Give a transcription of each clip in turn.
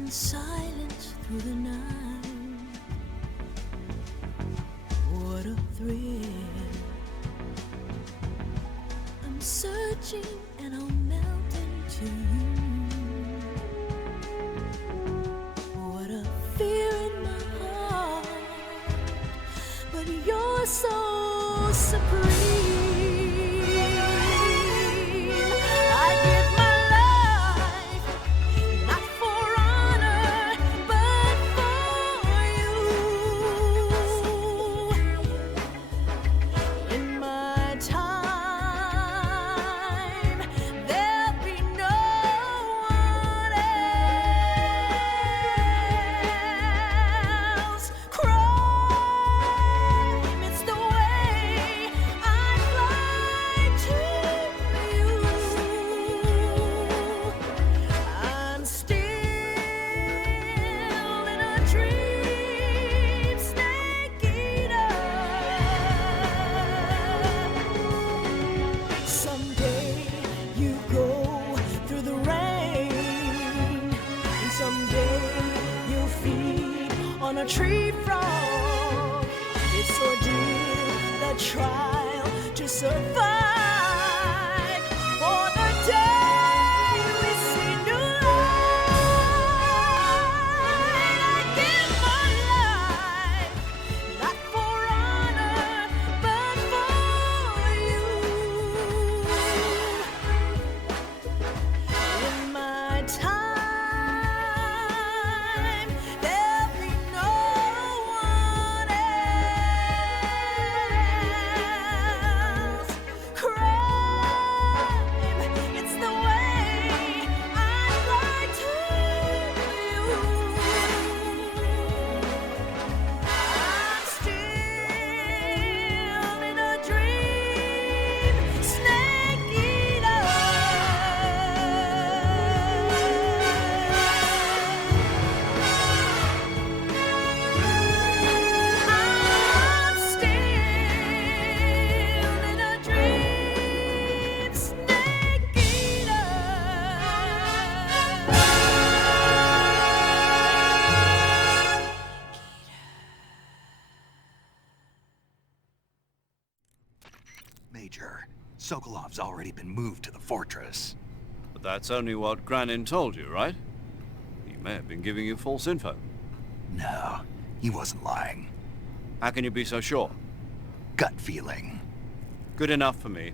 and silence through the night. What a thrill. I'm searching and I'll melt into you. What a fear in my heart, but you're so supreme. A tree frog, it's ordeal, the trial to survive. For the day we see new light, I give my life, not for honor, but for you. In my time, Major, Sokolov's already been moved to the fortress. But that's only what Granin told you, right? He may have been giving you false info. No, he wasn't lying. How can you be so sure? Gut feeling. Good enough for me.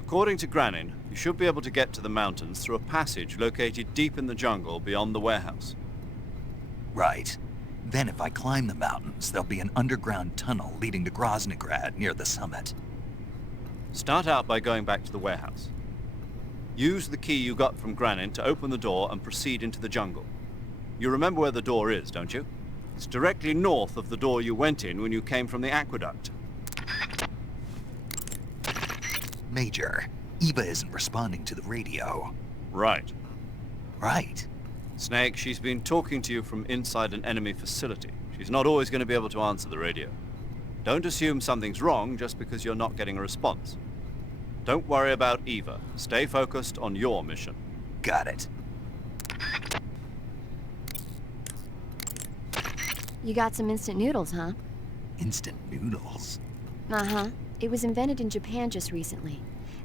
According to Granin, you should be able to get to the mountains through a passage located deep in the jungle beyond the warehouse. Right. Then if I climb the mountains, there'll be an underground tunnel leading to Groznygrad near the summit. Start out by going back to the warehouse. Use the key you got from Granin to open the door and proceed into the jungle. You remember where the door is, don't you? It's directly north of the door you went in when you came from the aqueduct. Major, Eva isn't responding to the radio. Right. Right. Snake, she's been talking to you from inside an enemy facility. She's not always going to be able to answer the radio. Don't assume something's wrong just because you're not getting a response. Don't worry about Eva. Stay focused on your mission. Got it. You got some instant noodles, huh? Instant noodles? Uh-huh. It was invented in Japan just recently.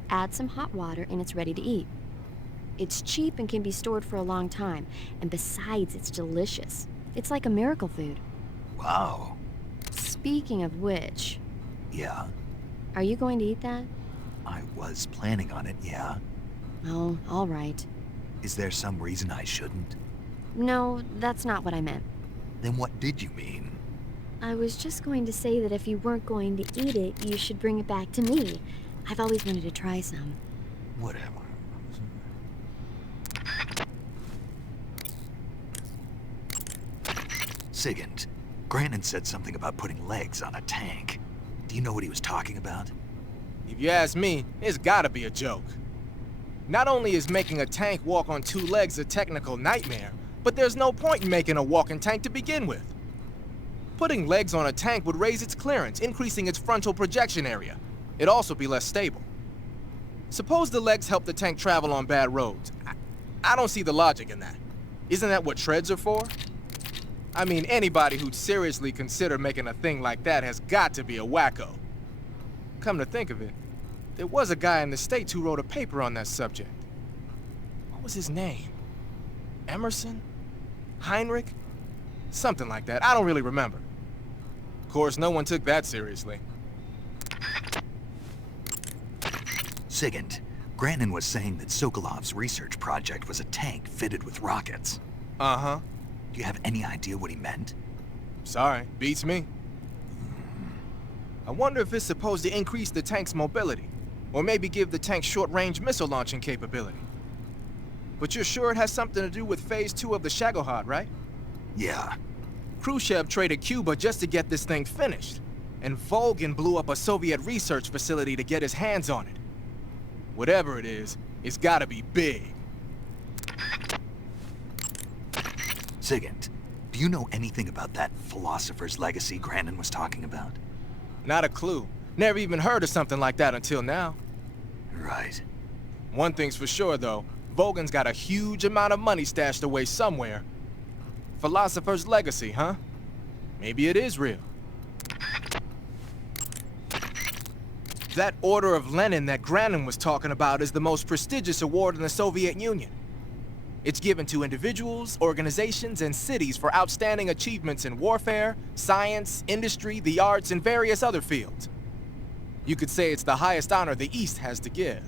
Add some hot water and it's ready to eat. It's cheap and can be stored for a long time. And besides, it's delicious. It's like a miracle food. Wow. Speaking of which... Yeah? Are you going to eat that? I was planning on it, yeah. Oh, all right. Is there some reason I shouldn't? No, that's not what I meant. Then what did you mean? I was just going to say that if you weren't going to eat it, you should bring it back to me. I've always wanted to try some. Whatever. Sigint, Granin said something about putting legs on a tank. Do you know what he was talking about? If you ask me, it's gotta be a joke. Not only is making a tank walk on two legs a technical nightmare, but there's no point in making a walking tank to begin with. Putting legs on a tank would raise its clearance, increasing its frontal projection area. It'd also be less stable. Suppose the legs help the tank travel on bad roads. I don't see the logic in that. Isn't that what treads are for? I mean, anybody who'd seriously consider making a thing like that has got to be a wacko. Come to think of it, there was a guy in the States who wrote a paper on that subject. What was his name? Emerson? Heinrich? Something like that. I don't really remember. Of course, no one took that seriously. Sigint, Grannon was saying that Sokolov's research project was a tank fitted with rockets. Uh-huh. Do you have any idea what he meant? Sorry, beats me. I wonder if it's supposed to increase the tank's mobility, or maybe give the tank short-range missile launching capability. But you're sure it has something to do with Phase 2 of the Shagohod, right? Yeah. Khrushchev traded Cuba just to get this thing finished, and Volgin blew up a Soviet research facility to get his hands on it. Whatever it is, it's gotta be big. Sigint, do you know anything about that philosopher's legacy Grannon was talking about? Not a clue. Never even heard of something like that until now. Right. One thing's for sure, though. Volgin's got a huge amount of money stashed away somewhere. Philosopher's legacy, huh? Maybe it is real. That Order of Lenin that Grannon was talking about is the most prestigious award in the Soviet Union. It's given to individuals, organizations, and cities for outstanding achievements in warfare, science, industry, the arts, and various other fields. You could say it's the highest honor the East has to give.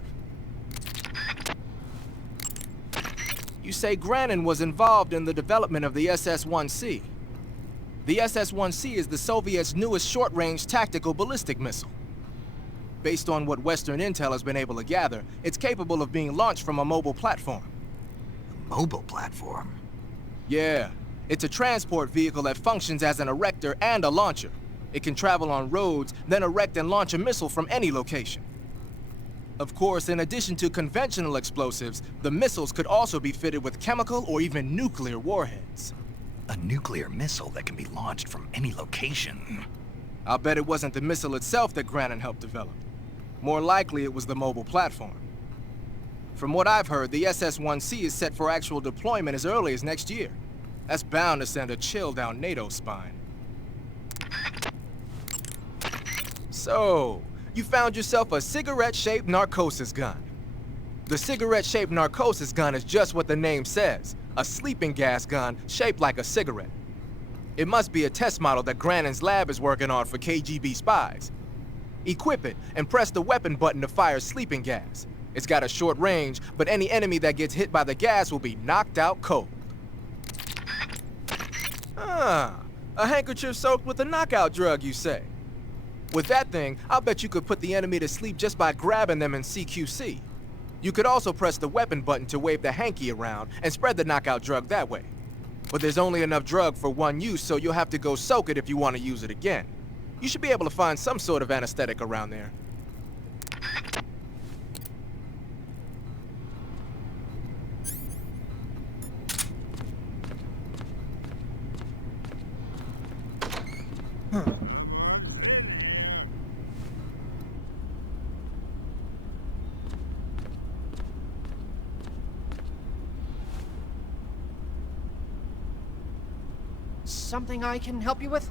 You say Grannon was involved in the development of the SS-1C. The SS-1C is the Soviets' newest short-range tactical ballistic missile. Based on what Western intel has been able to gather, it's capable of being launched from a mobile platform. A mobile platform? Yeah, it's a transport vehicle that functions as an erector and a launcher. It can travel on roads, then erect and launch a missile from any location. Of course, in addition to conventional explosives, the missiles could also be fitted with chemical or even nuclear warheads. A nuclear missile that can be launched from any location. I'll bet it wasn't the missile itself that Grannon helped develop. More likely, it was the mobile platform. From what I've heard, the SS-1C is set for actual deployment as early as next year. That's bound to send a chill down NATO's spine. So, you found yourself a cigarette-shaped narcosis gun. The cigarette-shaped narcosis gun is just what the name says, a sleeping gas gun shaped like a cigarette. It must be a test model that Grannon's lab is working on for KGB spies. Equip it and press the weapon button to fire sleeping gas. It's got a short range, but any enemy that gets hit by the gas will be knocked out cold. Ah, a handkerchief soaked with a knockout drug, you say? With that thing, I'll bet you could put the enemy to sleep just by grabbing them in CQC. You could also press the weapon button to wave the hanky around and spread the knockout drug that way. But there's only enough drug for one use, so you'll have to go soak it if you want to use it again. You should be able to find some sort of anesthetic around there. Something I can help you with?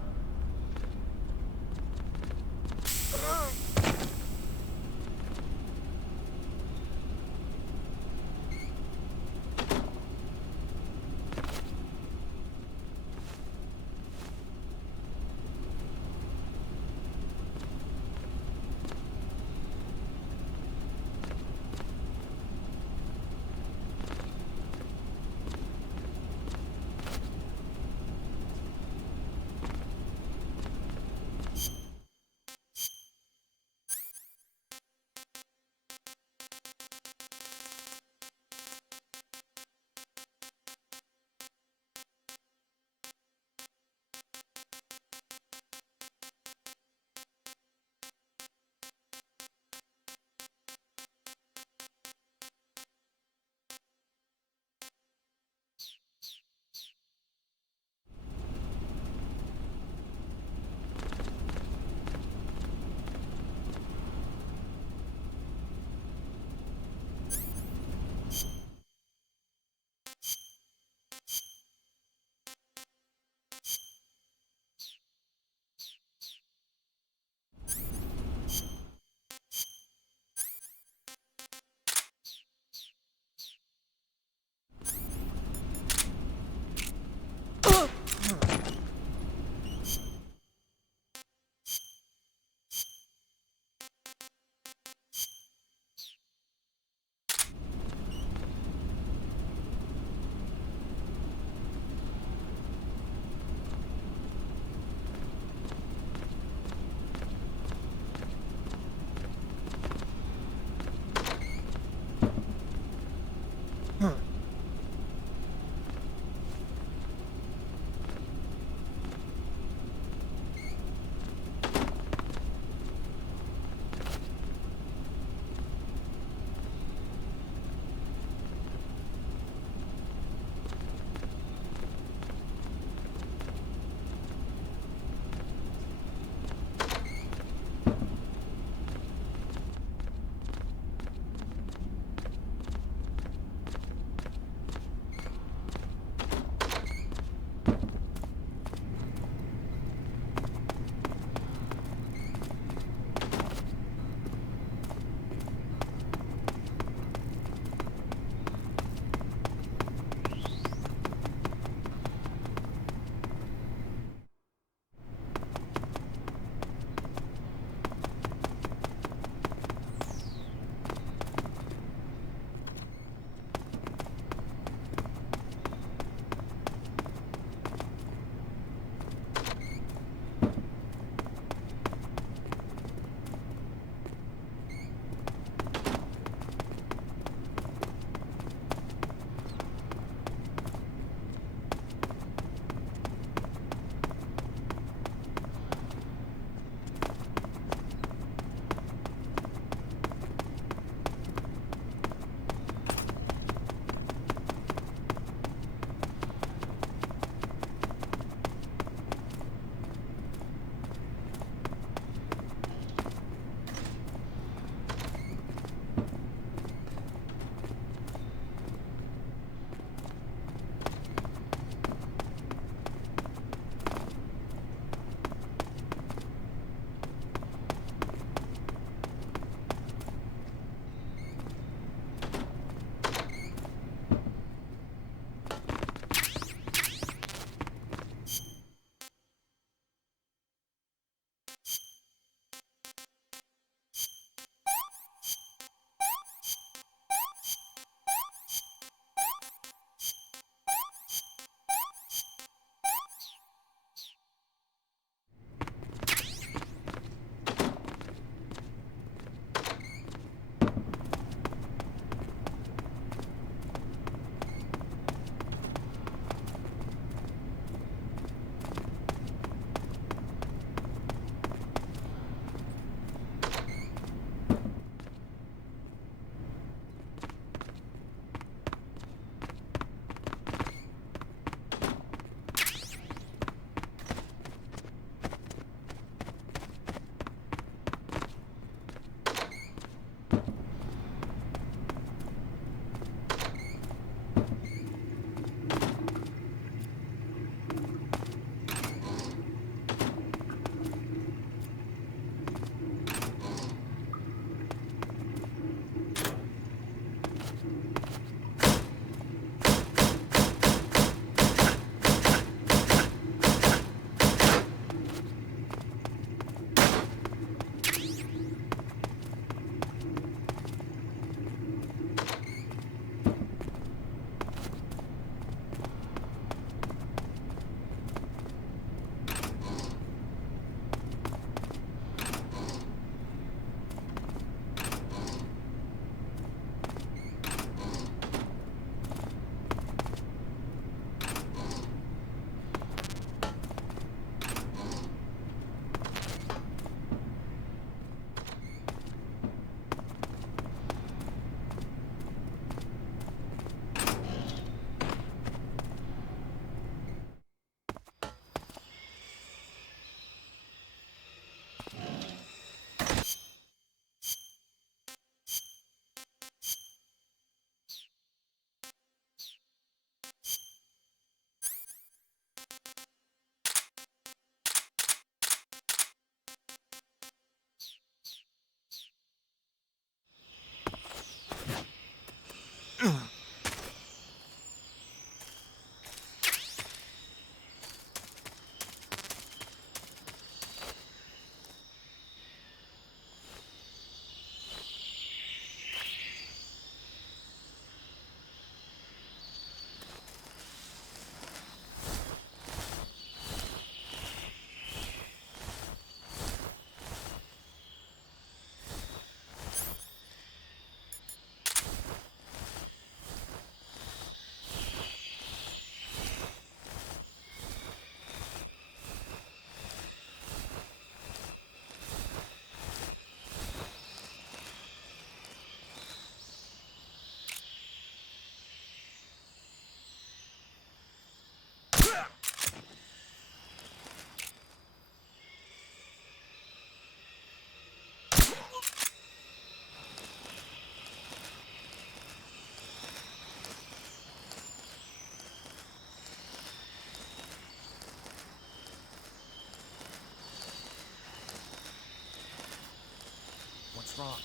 What's wrong?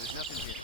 There's nothing here.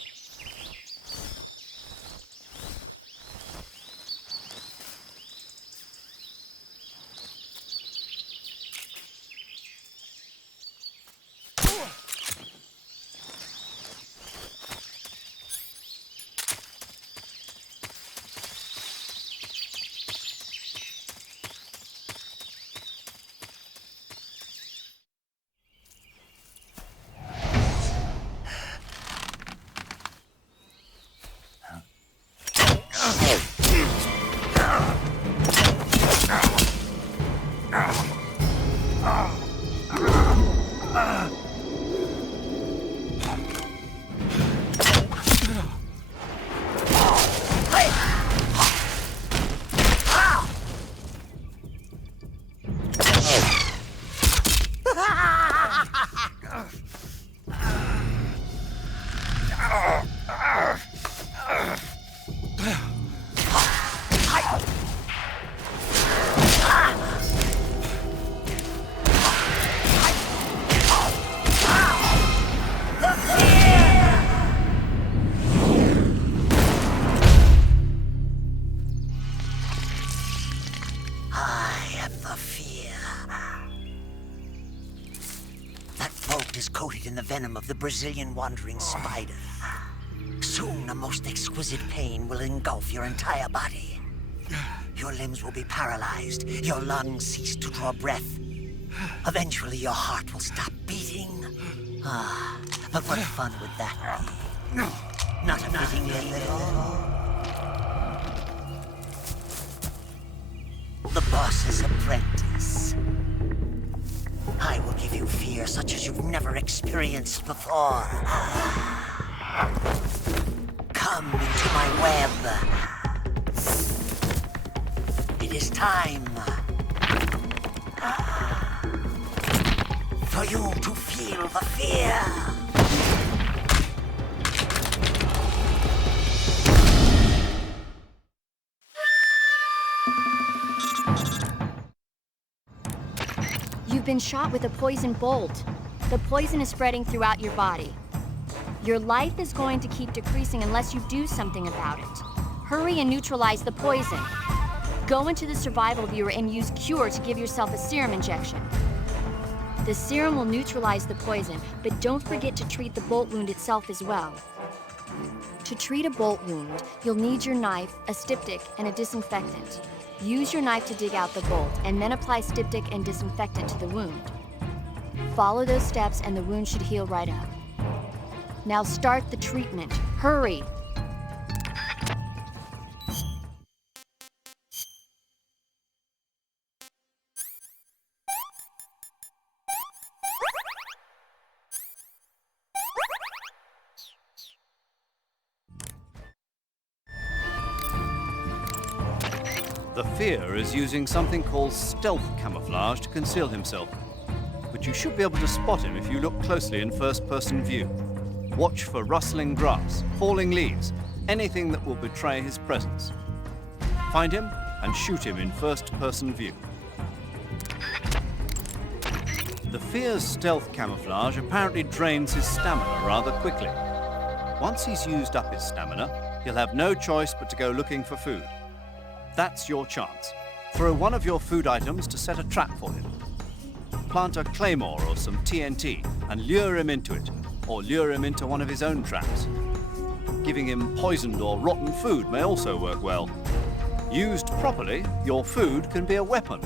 Is coated in the venom of the Brazilian wandering spider. Soon, a most exquisite pain will engulf your entire body. Your limbs will be paralyzed, your lungs cease to draw breath. Eventually, your heart will stop beating. But what fun would that be? Not a fitting end at all. The boss's apprentice. I will give you fear such as you've never experienced before. Come into my web. It is time for you to feel the fear. You've been shot with a poison bolt. The poison is spreading throughout your body. Your life is going to keep decreasing unless you do something about it. Hurry and neutralize the poison. Go into the survival viewer and use Cure to give yourself a serum injection. The serum will neutralize the poison, but don't forget to treat the bolt wound itself as well. To treat a bolt wound, you'll need your knife, a styptic, and a disinfectant. Use your knife to dig out the bolt, and then apply styptic and disinfectant to the wound. Follow those steps and the wound should heal right up. Now start the treatment. Hurry! The fear is using something called stealth camouflage to conceal himself. But you should be able to spot him if you look closely in first-person view. Watch for rustling grass, falling leaves, anything that will betray his presence. Find him and shoot him in first-person view. The fear's stealth camouflage apparently drains his stamina rather quickly. Once he's used up his stamina, he'll have no choice but to go looking for food. That's your chance. Throw one of your food items to set a trap for him. Plant a claymore or some TNT and lure him into it, or lure him into one of his own traps. Giving him poisoned or rotten food may also work well. Used properly, your food can be a weapon.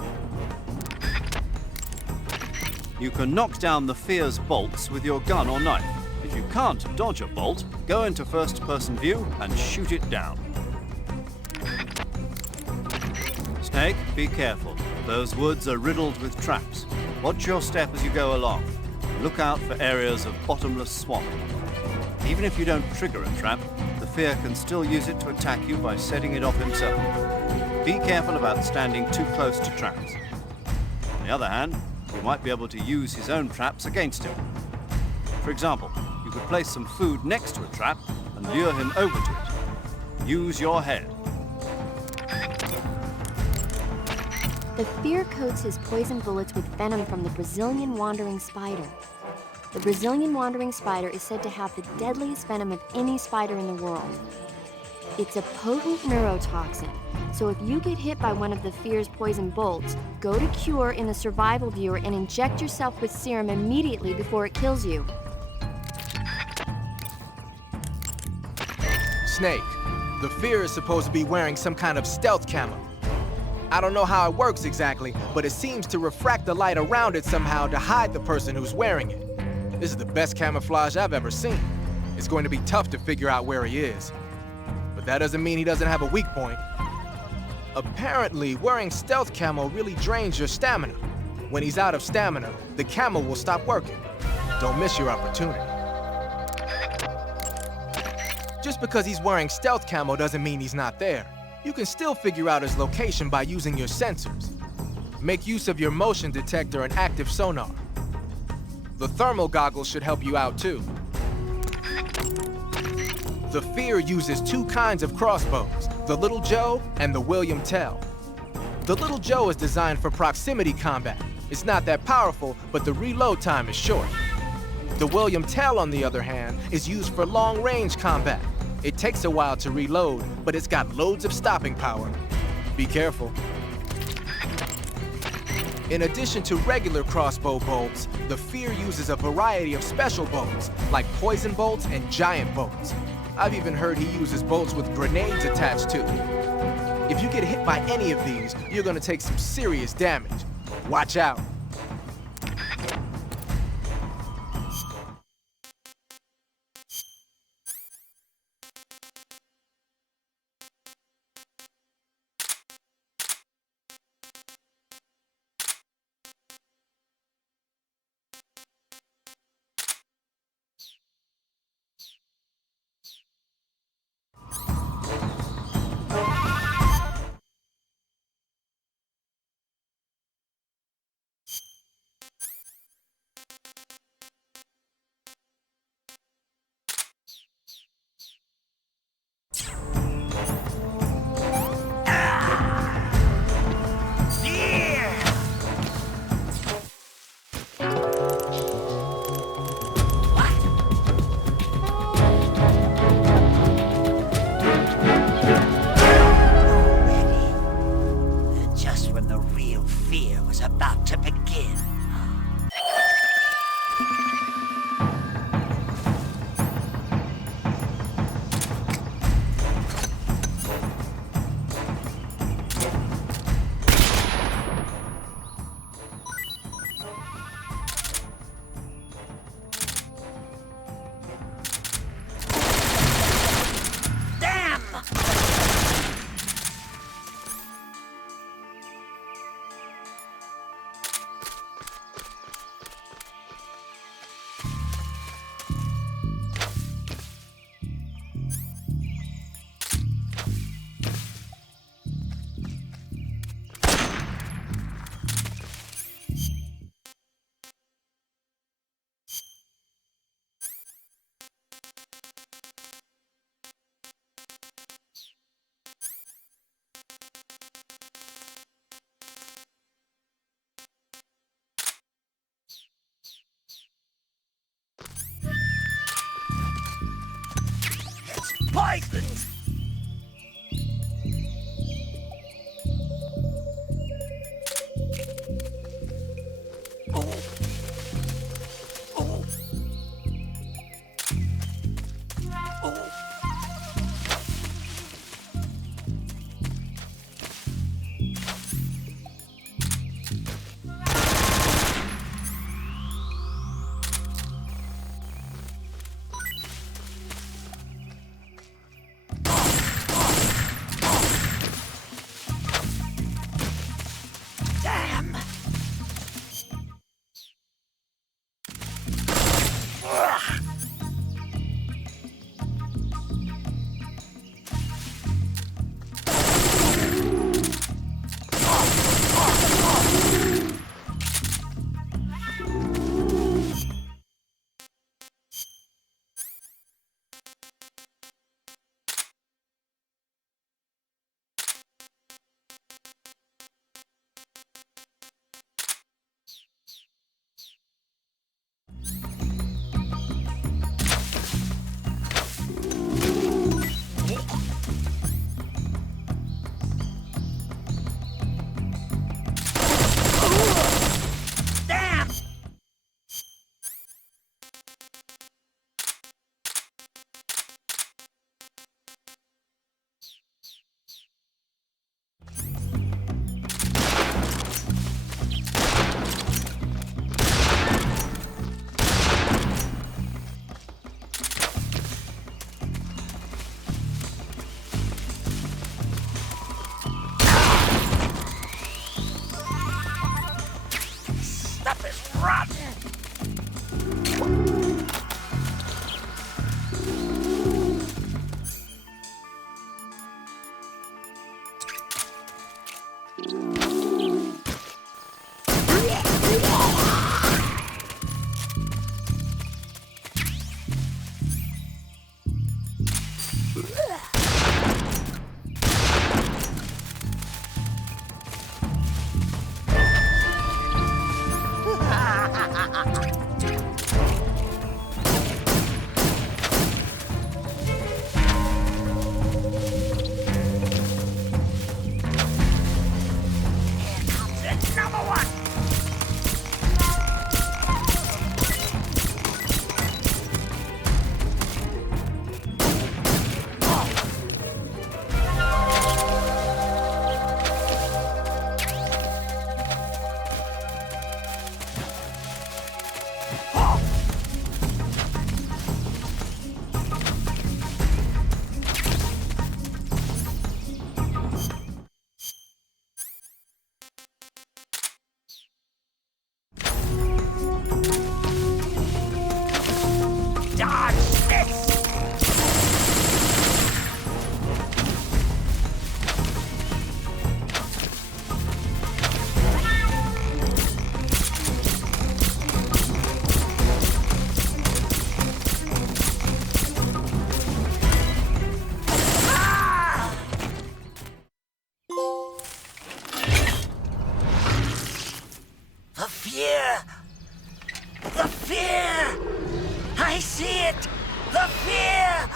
You can knock down the fear's bolts with your gun or knife. If you can't dodge a bolt, go into first-person view and shoot it down. Snake, be careful. Those woods are riddled with traps. Watch your step as you go along. Look out for areas of bottomless swamp. Even if you don't trigger a trap, the fear can still use it to attack you by setting it off himself. Be careful about standing too close to traps. On the other hand, you might be able to use his own traps against him. For example, you could place some food next to a trap and lure him over to it. Use your head. The fear coats his poison bullets with venom from the Brazilian wandering spider. The Brazilian wandering spider is said to have the deadliest venom of any spider in the world. It's a potent neurotoxin, so if you get hit by one of the fear's poison bolts, go to Cure in the survival viewer and inject yourself with serum immediately before it kills you. Snake, the fear is supposed to be wearing some kind of stealth camo. I don't know how it works exactly, but it seems to refract the light around it somehow to hide the person who's wearing it. This is the best camouflage I've ever seen. It's going to be tough to figure out where he is. But that doesn't mean he doesn't have a weak point. Apparently, wearing stealth camo really drains your stamina. When he's out of stamina, the camo will stop working. Don't miss your opportunity. Just because he's wearing stealth camo doesn't mean he's not there. You can still figure out his location by using your sensors. Make use of your motion detector and active sonar. The thermal goggles should help you out too. The Fear uses two kinds of crossbows, the Little Joe and the William Tell. The Little Joe is designed for proximity combat. It's not that powerful, but the reload time is short. The William Tell, on the other hand, is used for long-range combat. It takes a while to reload, but it's got loads of stopping power. Be careful. In addition to regular crossbow bolts, the Fear uses a variety of special bolts, like poison bolts and giant bolts. I've even heard he uses bolts with grenades attached too. If you get hit by any of these, you're gonna take some serious damage. Watch out. poisoned! Oh. Oh. Oh. Damn! Ugh. Damn! Stuff is rotten! Here comes another one! Dodge this! Ah! The fear! The fear! I see it! The fear!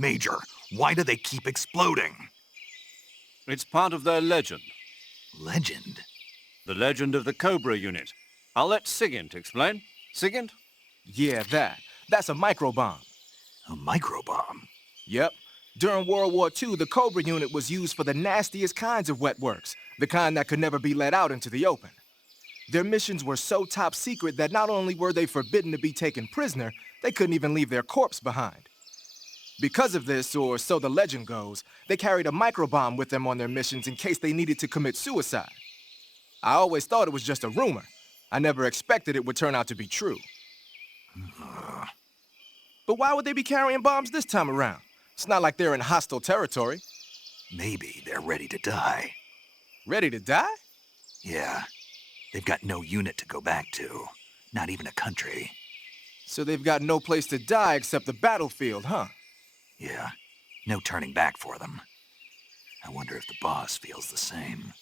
Major, why do they keep exploding? It's part of their legend. Legend? The legend of the Cobra unit. I'll let Sigint explain. Sigint? Yeah, that's a microbomb. A microbomb? Yep. During World War II, the Cobra unit was used for the nastiest kinds of wet works, the kind that could never be let out into the open. Their missions were so top secret that not only were they forbidden to be taken prisoner, they couldn't even leave their corpse behind. Because of this, or so the legend goes, they carried a microbomb with them on their missions in case they needed to commit suicide. I always thought it was just a rumor. I never expected it would turn out to be true. But why would they be carrying bombs this time around? It's not like they're in hostile territory. Maybe they're ready to die. Ready to die? Yeah. They've got no unit to go back to. Not even a country. So they've got no place to die except the battlefield, huh? Yeah. No turning back for them. I wonder if the boss feels the same.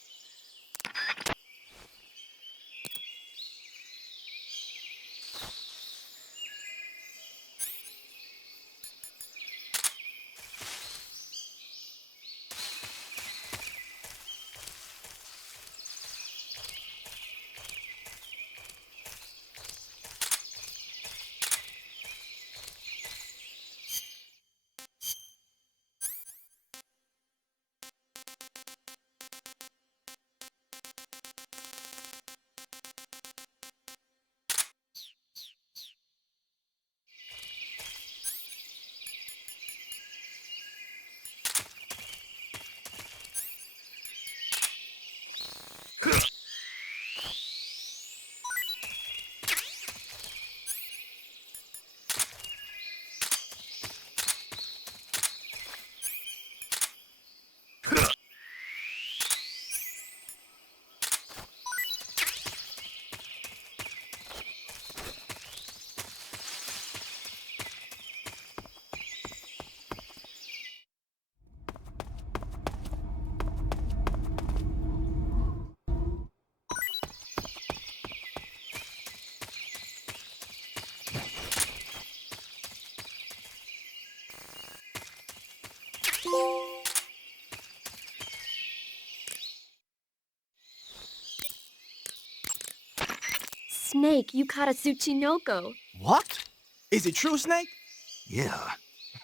Snake, you caught a Tsuchinoko. What? Is it true, Snake? Yeah.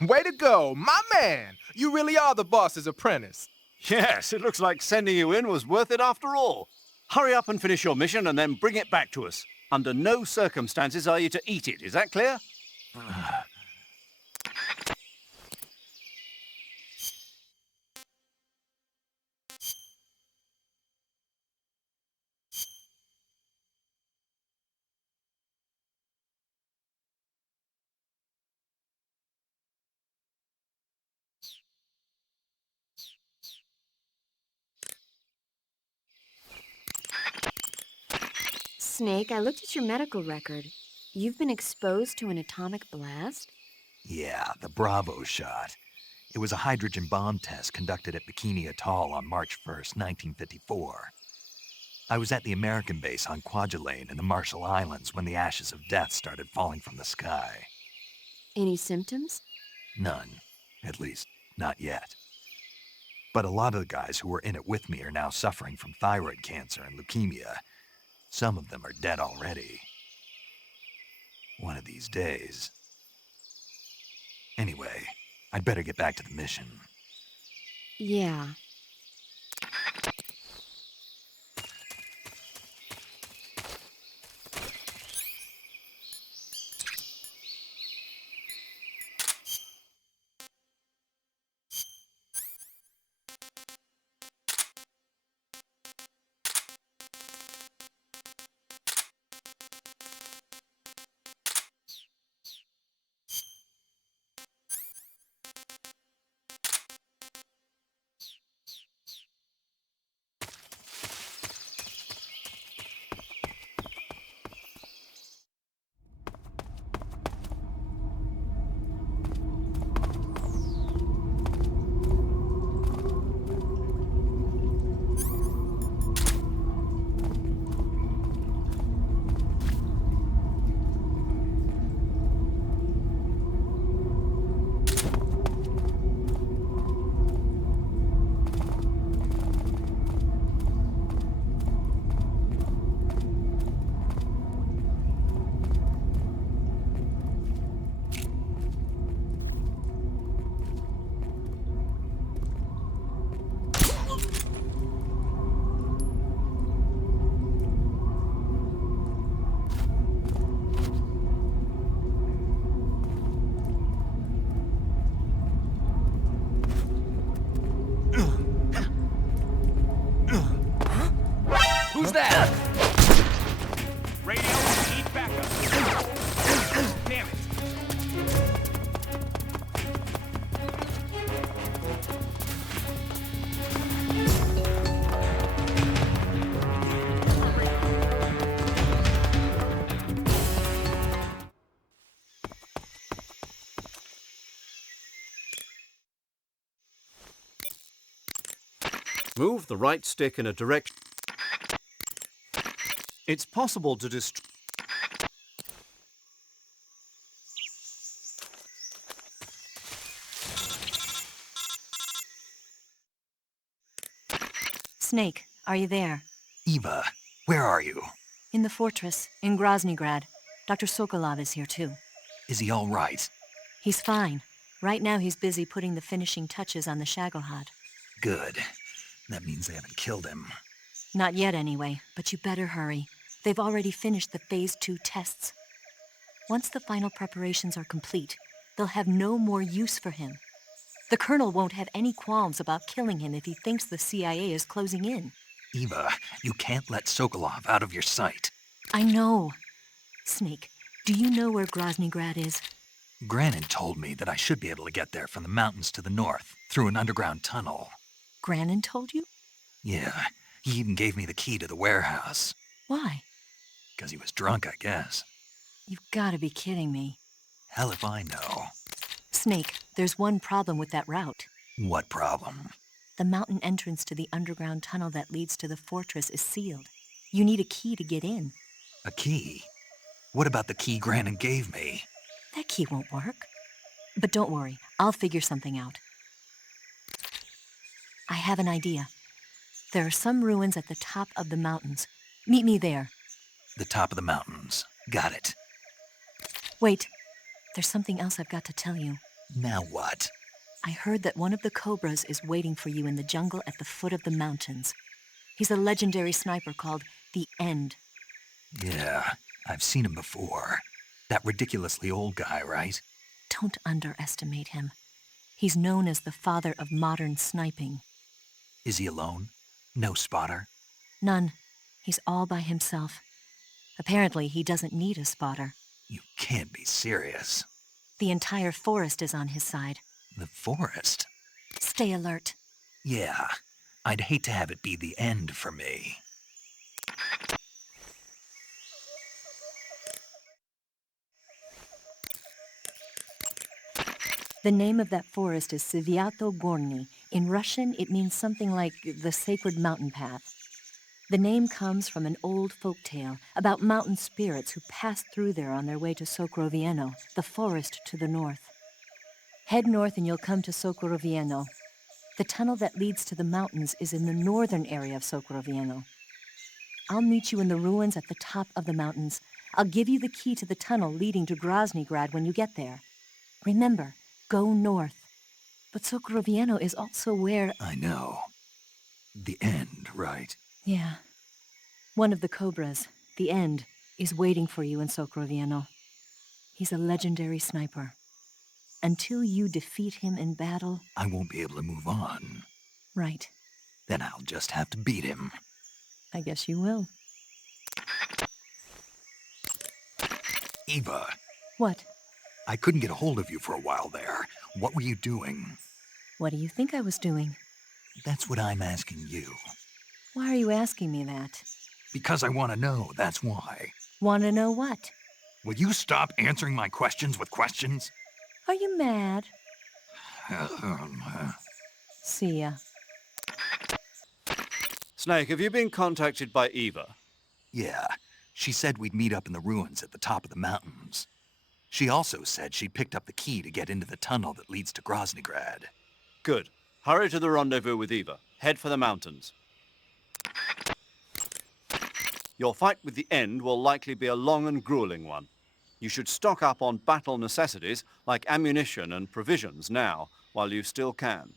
Way to go, my man! You really are the boss's apprentice. Yes, it looks like sending you in was worth it after all. Hurry up and finish your mission and then bring it back to us. Under no circumstances are you to eat it, is that clear? Snake, I looked at your medical record. You've been exposed to an atomic blast? Yeah, the Bravo shot. It was a hydrogen bomb test conducted at Bikini Atoll on March 1st, 1954. I was at the American base on Kwajalein in the Marshall Islands when the ashes of death started falling from the sky. Any symptoms? None. At least, not yet. But a lot of the guys who were in it with me are now suffering from thyroid cancer and leukemia. Some of them are dead already. One of these days. Anyway, I'd better get back to the mission. Yeah. Move the right stick in a direction. It's possible to destroy. Snake, are you there? Eva, where are you? In the fortress, in Groznygrad. Dr. Sokolov is here too. Is he all right? He's fine. Right now he's busy putting the finishing touches on the Shagohod. Good. That means they haven't killed him. Not yet anyway, but you better hurry. They've already finished the Phase 2 tests. Once the final preparations are complete, they'll have no more use for him. The Colonel won't have any qualms about killing him if he thinks the CIA is closing in. Eva, you can't let Sokolov out of your sight. I know. Snake, do you know where Groznygrad is? Granin told me that I should be able to get there from the mountains to the north, through an underground tunnel. Granin told you? Yeah, he even gave me the key to the warehouse. Why? 'Cause he was drunk, I guess. You've gotta be kidding me. Hell if I know. Snake, there's one problem with that route. What problem? The mountain entrance to the underground tunnel that leads to the fortress is sealed. You need a key to get in. A key? What about the key Granin gave me? That key won't work. But don't worry, I'll figure something out. I have an idea. There are some ruins at the top of the mountains. Meet me there. The top of the mountains. Got it. Wait, there's something else I've got to tell you. Now what? I heard that one of the Cobras is waiting for you in the jungle at the foot of the mountains. He's a legendary sniper called the End. Yeah, I've seen him before. That ridiculously old guy, right? Don't underestimate him. He's known as the father of modern sniping. Is he alone? No spotter? None. He's all by himself. Apparently, he doesn't need a spotter. You can't be serious. The entire forest is on his side. The forest? Stay alert. Yeah, I'd hate to have it be the end for me. The name of that forest is Sviato Gorny. In Russian, it means something like the sacred mountain path. The name comes from an old folk tale about mountain spirits who passed through there on their way to Sokrovieno, the forest to the north. Head north and you'll come to Sokrovieno. The tunnel that leads to the mountains is in the northern area of Sokrovieno. I'll meet you in the ruins at the top of the mountains. I'll give you the key to the tunnel leading to Groznygrad when you get there. Remember, go north. But Sokrovieno is also where... I know. The end, right? Yeah. One of the Cobras, the End, is waiting for you in Sokrovieno. He's a legendary sniper. Until you defeat him in battle... I won't be able to move on. Right. Then I'll just have to beat him. I guess you will. Eva, What? I couldn't get a hold of you for a while there. What were you doing? What do you think I was doing? That's what I'm asking you. Why are you asking me that? Because I want to know, that's why. Want to know what? Will you stop answering my questions with questions? Are you mad? See ya. Snake, have you been contacted by Eva? Yeah, she said we'd meet up in the ruins at the top of the mountains. She also said she picked up the key to get into the tunnel that leads to Groznygrad. Good. Hurry to the rendezvous with Eva. Head for the mountains. Your fight with the End will likely be a long and grueling one. You should stock up on battle necessities like ammunition and provisions now, while you still can.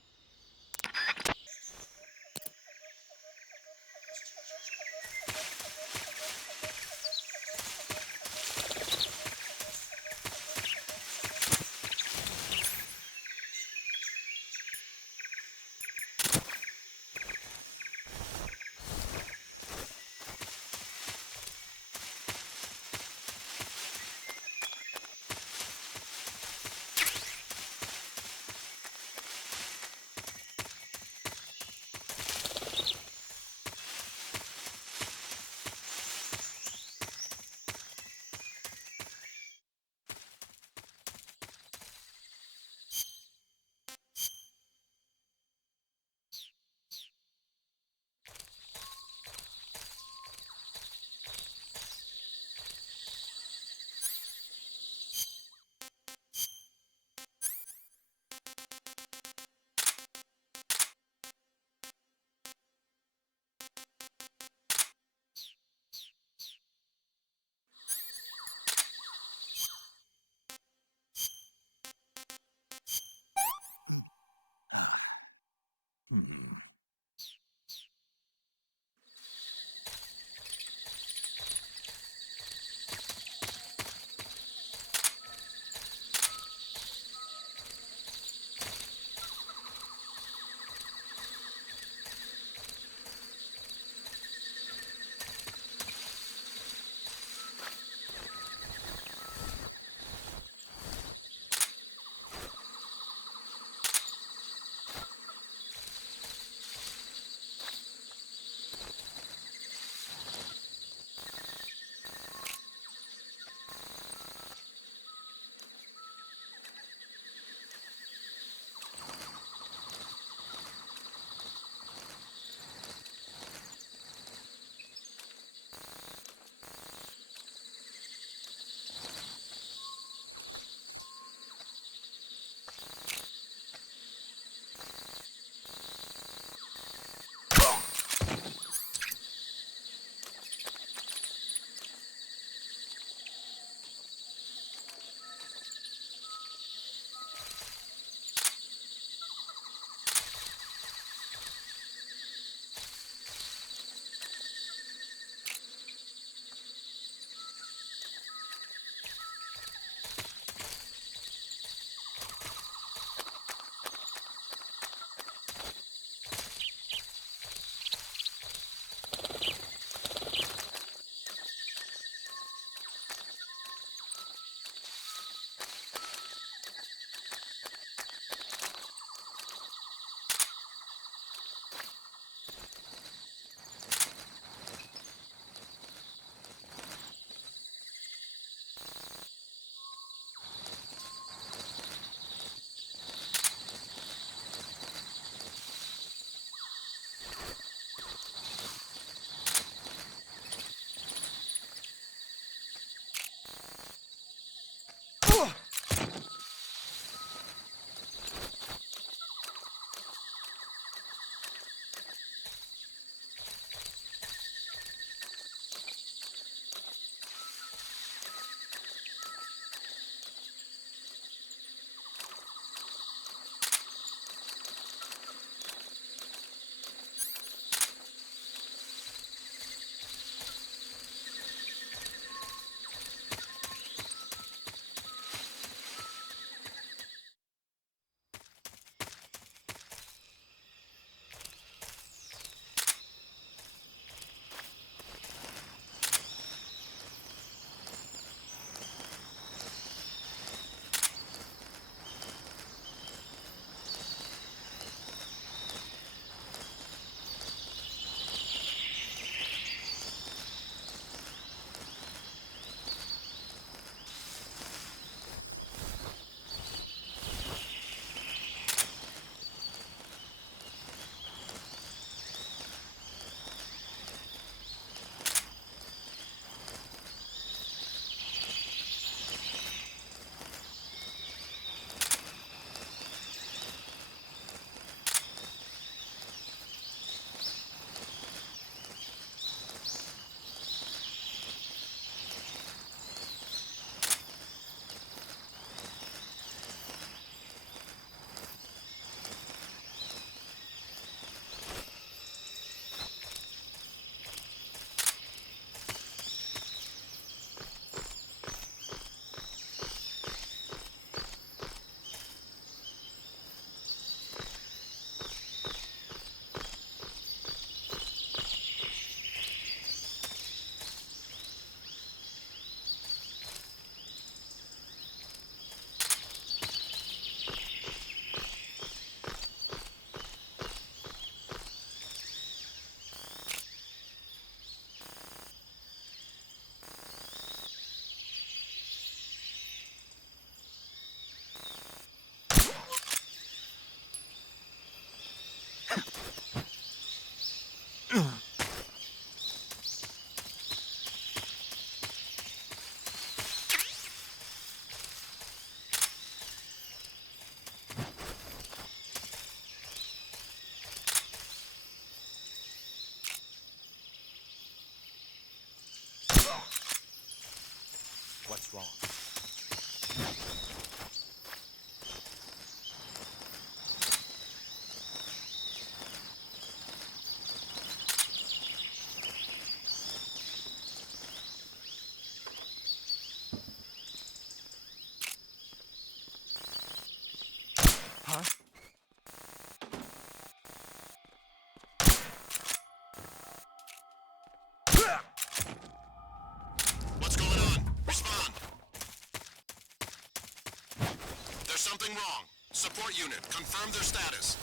status?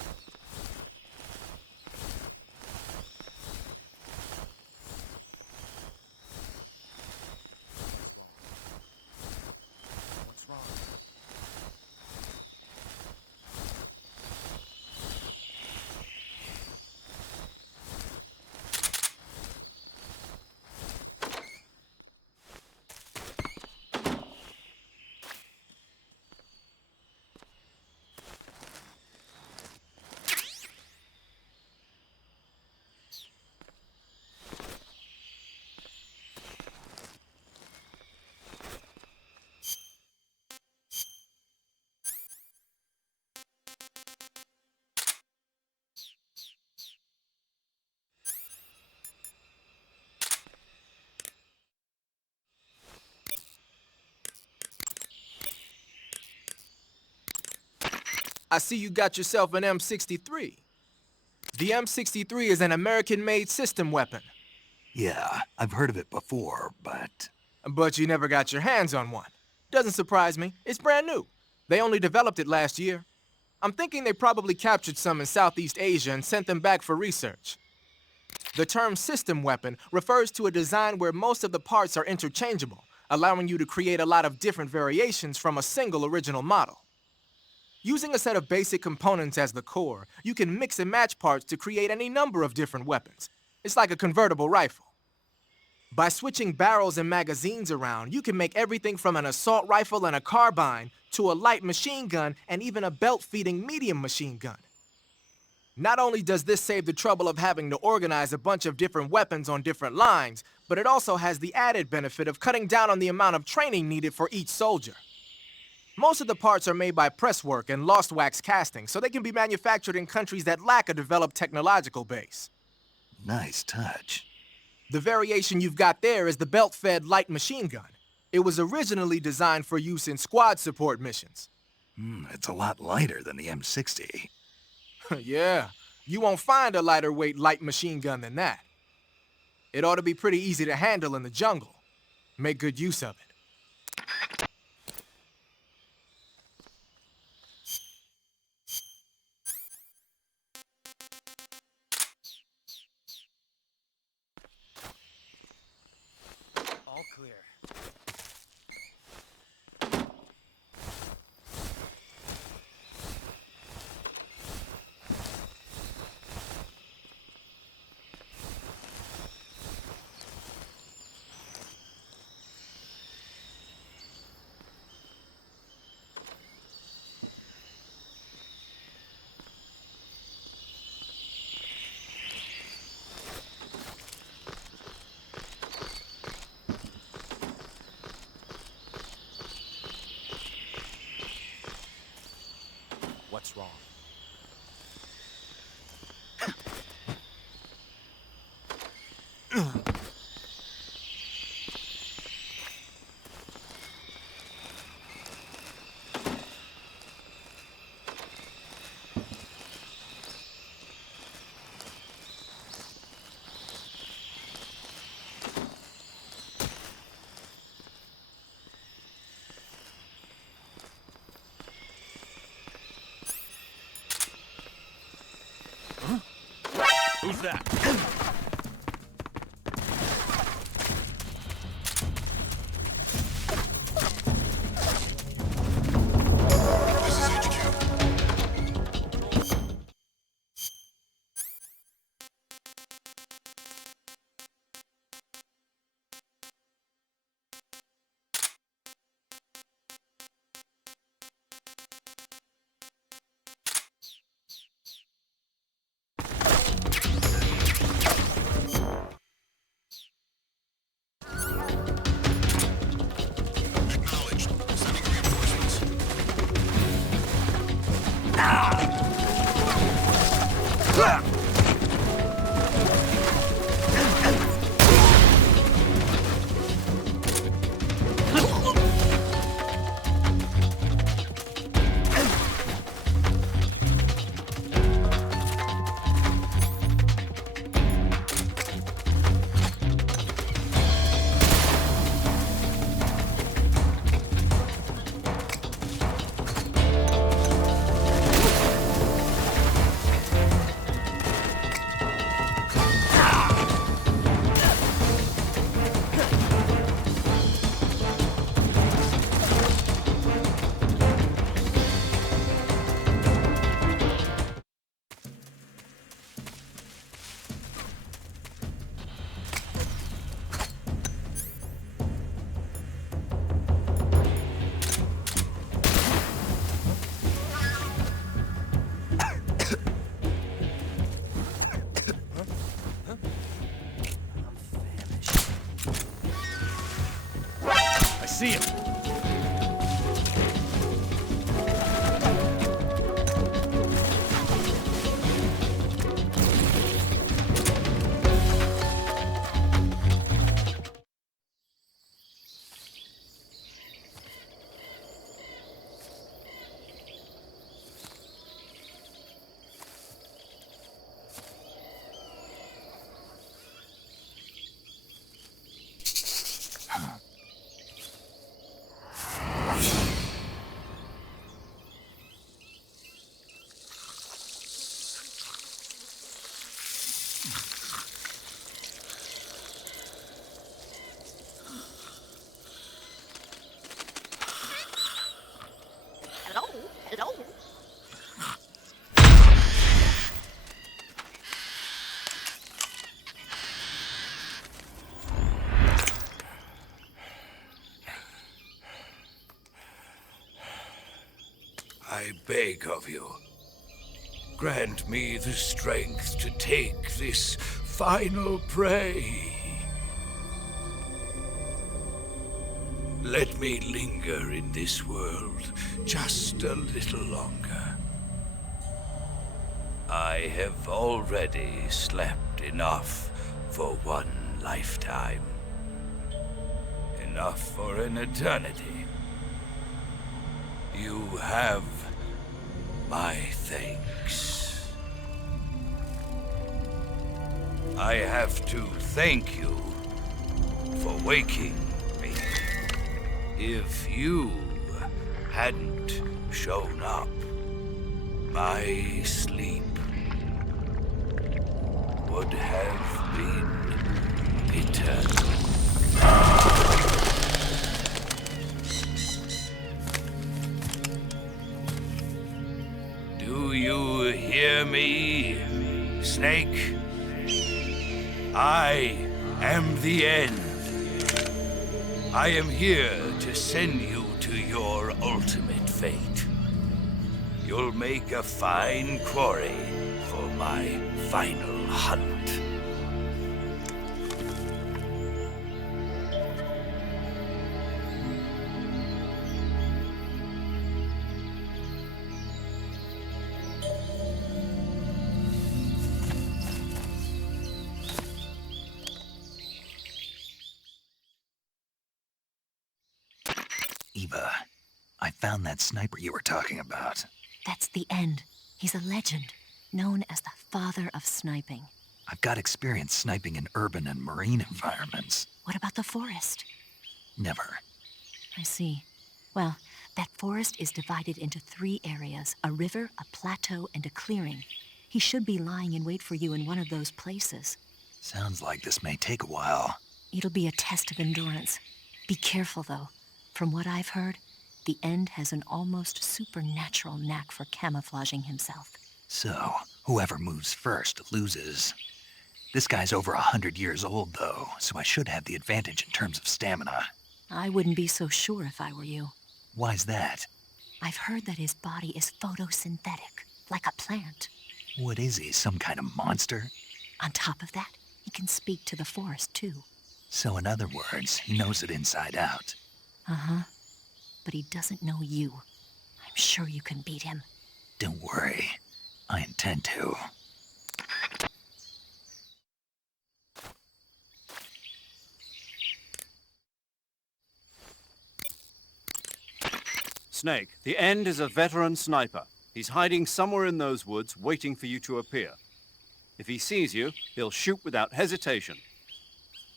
What's wrong? I see you got yourself an M63. The M63 is an American-made system weapon. Yeah, I've heard of it before, but... But you never got your hands on one. Doesn't surprise me. It's brand new. They only developed it last year. I'm thinking they probably captured some in Southeast Asia and sent them back for research. The term system weapon refers to a design where most of the parts are interchangeable, allowing you to create a lot of different variations from a single original model. Using a set of basic components as the core, you can mix and match parts to create any number of different weapons. It's like a convertible rifle. By switching barrels and magazines around, you can make everything from an assault rifle and a carbine to a light machine gun and even a belt-feeding medium machine gun. Not only does this save the trouble of having to organize a bunch of different weapons on different lines, but it also has the added benefit of cutting down on the amount of training needed for each soldier. Most of the parts are made by presswork and lost wax casting, so they can be manufactured in countries that lack a developed technological base. Nice touch. The variation you've got there is the belt-fed light machine gun. It was originally designed for use in squad support missions. It's a lot lighter than the M60. Yeah, you won't find a lighter weight light machine gun than that. It ought to be pretty easy to handle in the jungle. Make good use of it. All clear. What's wrong? Who's that? This is HQ. Acknowledged. Sending reinforcements. see him. Hello? Hello? I beg of you, grant me the strength to take this final prey. Let me linger in this world just a little longer. I have already slept enough for one lifetime. Enough for an eternity. You have my thanks. I have to thank you for waking me. If you hadn't shown up, my sleep would have been eternal. Do you hear me, Snake? I am the end. I am here to send you to your ultimate fate. You'll make a fine quarry for my final hunt. Eva, I found that sniper you were talking about. That's the end. He's a legend, known as the father of sniping. I've got experience sniping in urban and marine environments. What about the forest? Never. I see. Well, that forest is divided into 3 areas, a river, a plateau, and a clearing. He should be lying in wait for you in one of those places. Sounds like this may take a while. It'll be a test of endurance. Be careful, though. From what I've heard, the End has an almost supernatural knack for camouflaging himself. So, whoever moves first loses. This guy's over 100 years old, though, so I should have the advantage in terms of stamina. I wouldn't be so sure if I were you. Why's that? I've heard that his body is photosynthetic, like a plant. What is he, some kind of monster? On top of that, he can speak to the forest, too. So in other words, he knows it inside out. Uh-huh. But he doesn't know you. I'm sure you can beat him. Don't worry. I intend to. Snake, the End is a veteran sniper. He's hiding somewhere in those woods, waiting for you to appear. If he sees you, he'll shoot without hesitation.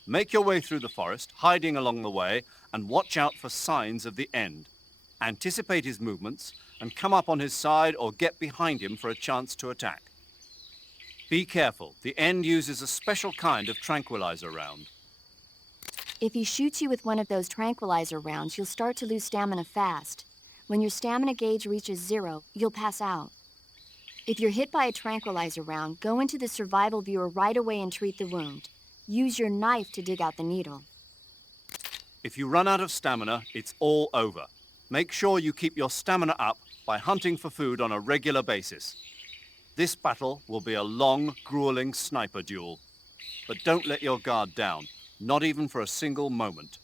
Make your way through the forest, hiding along the way, and watch out for signs of the End. Anticipate his movements, and come up on his side or get behind him for a chance to attack. Be careful. The End uses a special kind of tranquilizer round. If he shoots you with one of those tranquilizer rounds, you'll start to lose stamina fast. When your stamina gauge reaches 0, you'll pass out. If you're hit by a tranquilizer round, go into the survival viewer right away and treat the wound. Use your knife to dig out the needle. If you run out of stamina, it's all over. Make sure you keep your stamina up by hunting for food on a regular basis. This battle will be a long, grueling sniper duel. But don't let your guard down, not even for a single moment.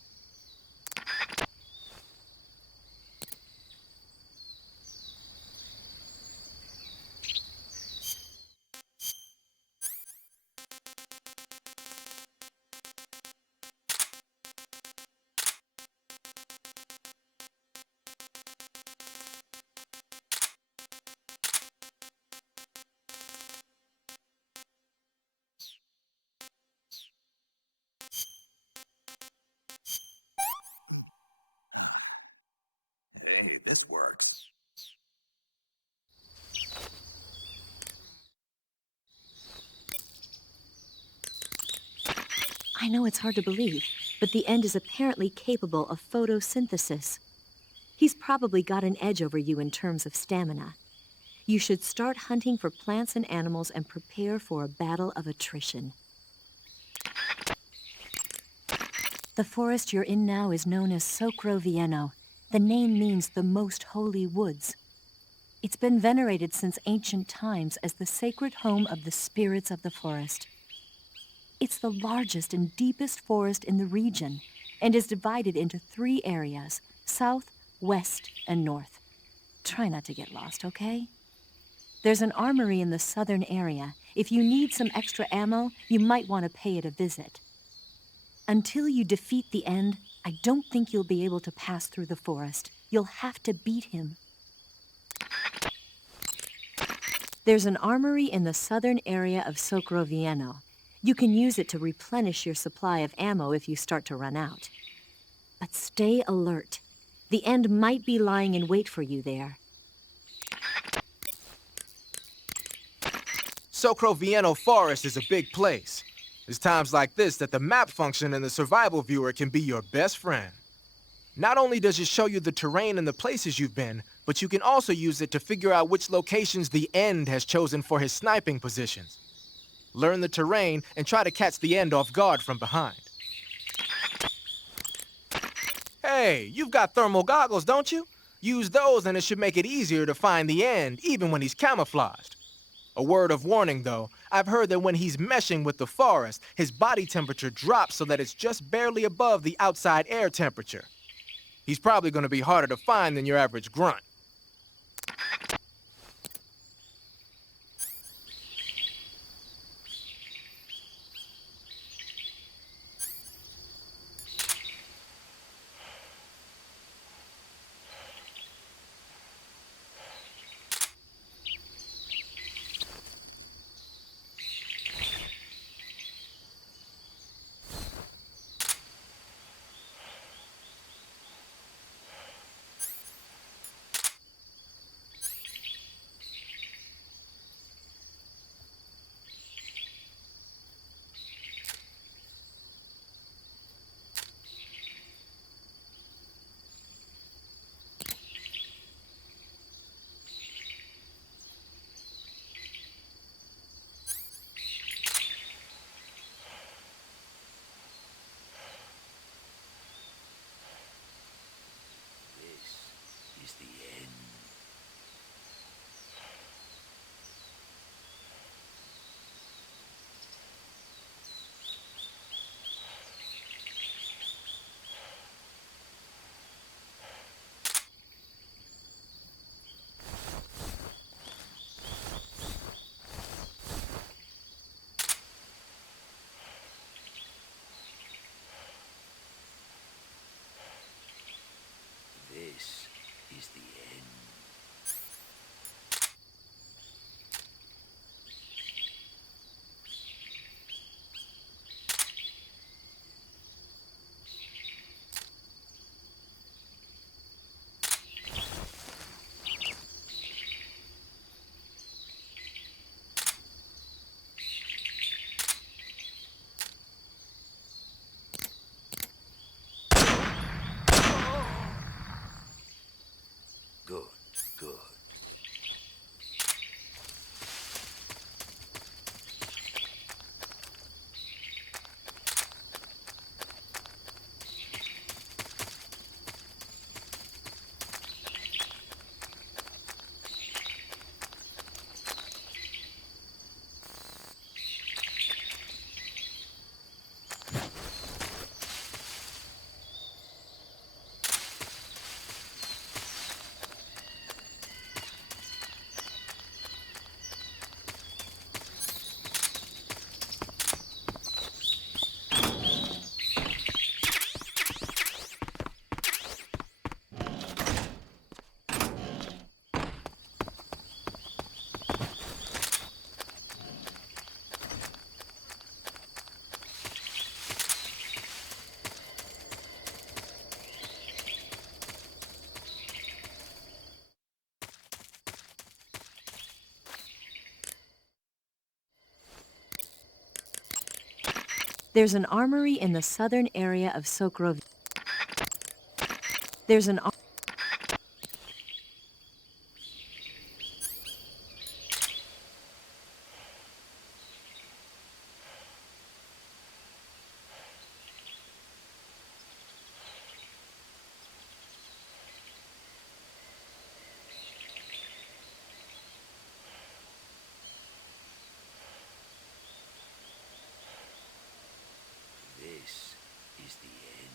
I know it's hard to believe, but the End is apparently capable of photosynthesis. He's probably got an edge over you in terms of stamina. You should start hunting for plants and animals and prepare for a battle of attrition. The forest you're in now is known as Socrovieno. The name means the most holy woods. It's been venerated since ancient times as the sacred home of the spirits of the forest. It's the largest and deepest forest in the region and is divided into 3 areas: south, west, and north. Try not to get lost, okay? There's an armory in the southern area. If you need some extra ammo, you might want to pay it a visit. Until you defeat the End, I don't think you'll be able to pass through the forest. You'll have to beat him. There's an armory in the southern area of Socrovieno. You can use it to replenish your supply of ammo if you start to run out. But stay alert. The End might be lying in wait for you there. Socrovieno Forest is a big place. It's times like this that the map function in the survival viewer can be your best friend. Not only does it show you the terrain and the places you've been, but you can also use it to figure out which locations the End has chosen for his sniping positions. Learn the terrain and try to catch the End off guard from behind. Hey, you've got thermal goggles, don't you? Use those and it should make it easier to find the End, even when he's camouflaged. A word of warning, though. I've heard that when he's meshing with the forest, his body temperature drops so that it's just barely above the outside air temperature. He's probably going to be harder to find than your average grunt. There's an armory in the southern area of Sokrov. There's an This is the end.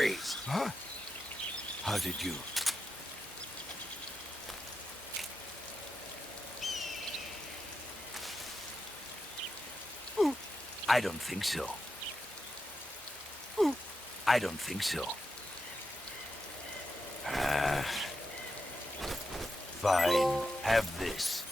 Freeze! Huh? How did you... I don't think so. I don't think so. Fine. Have this.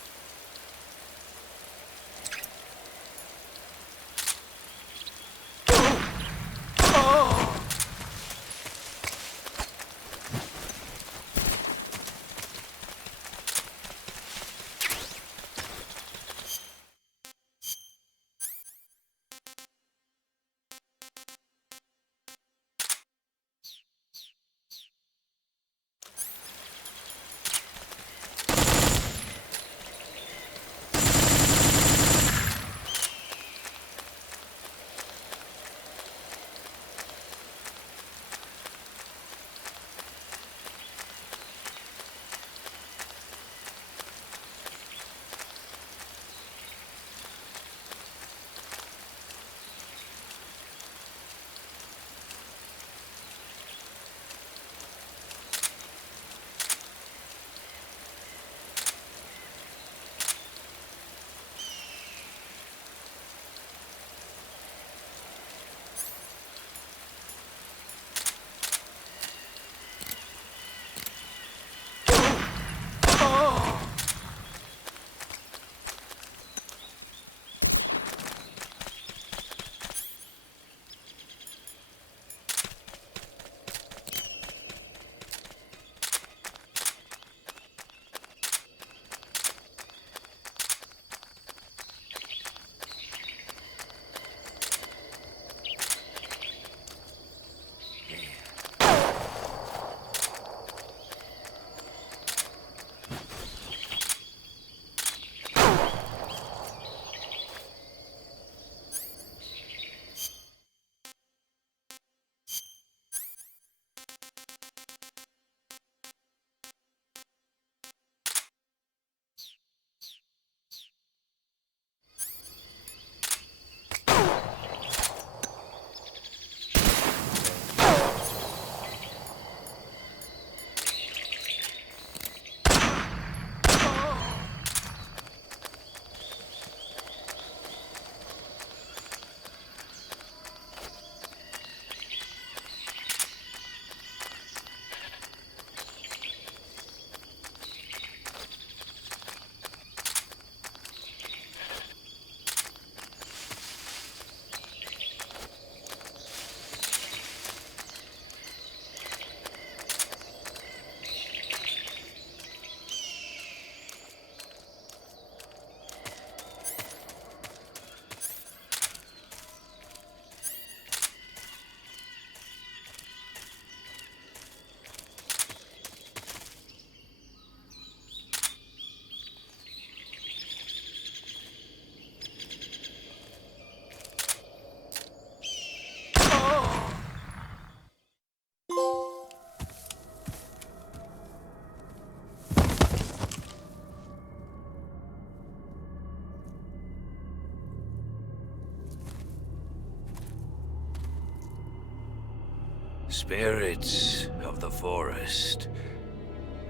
Spirits of the forest,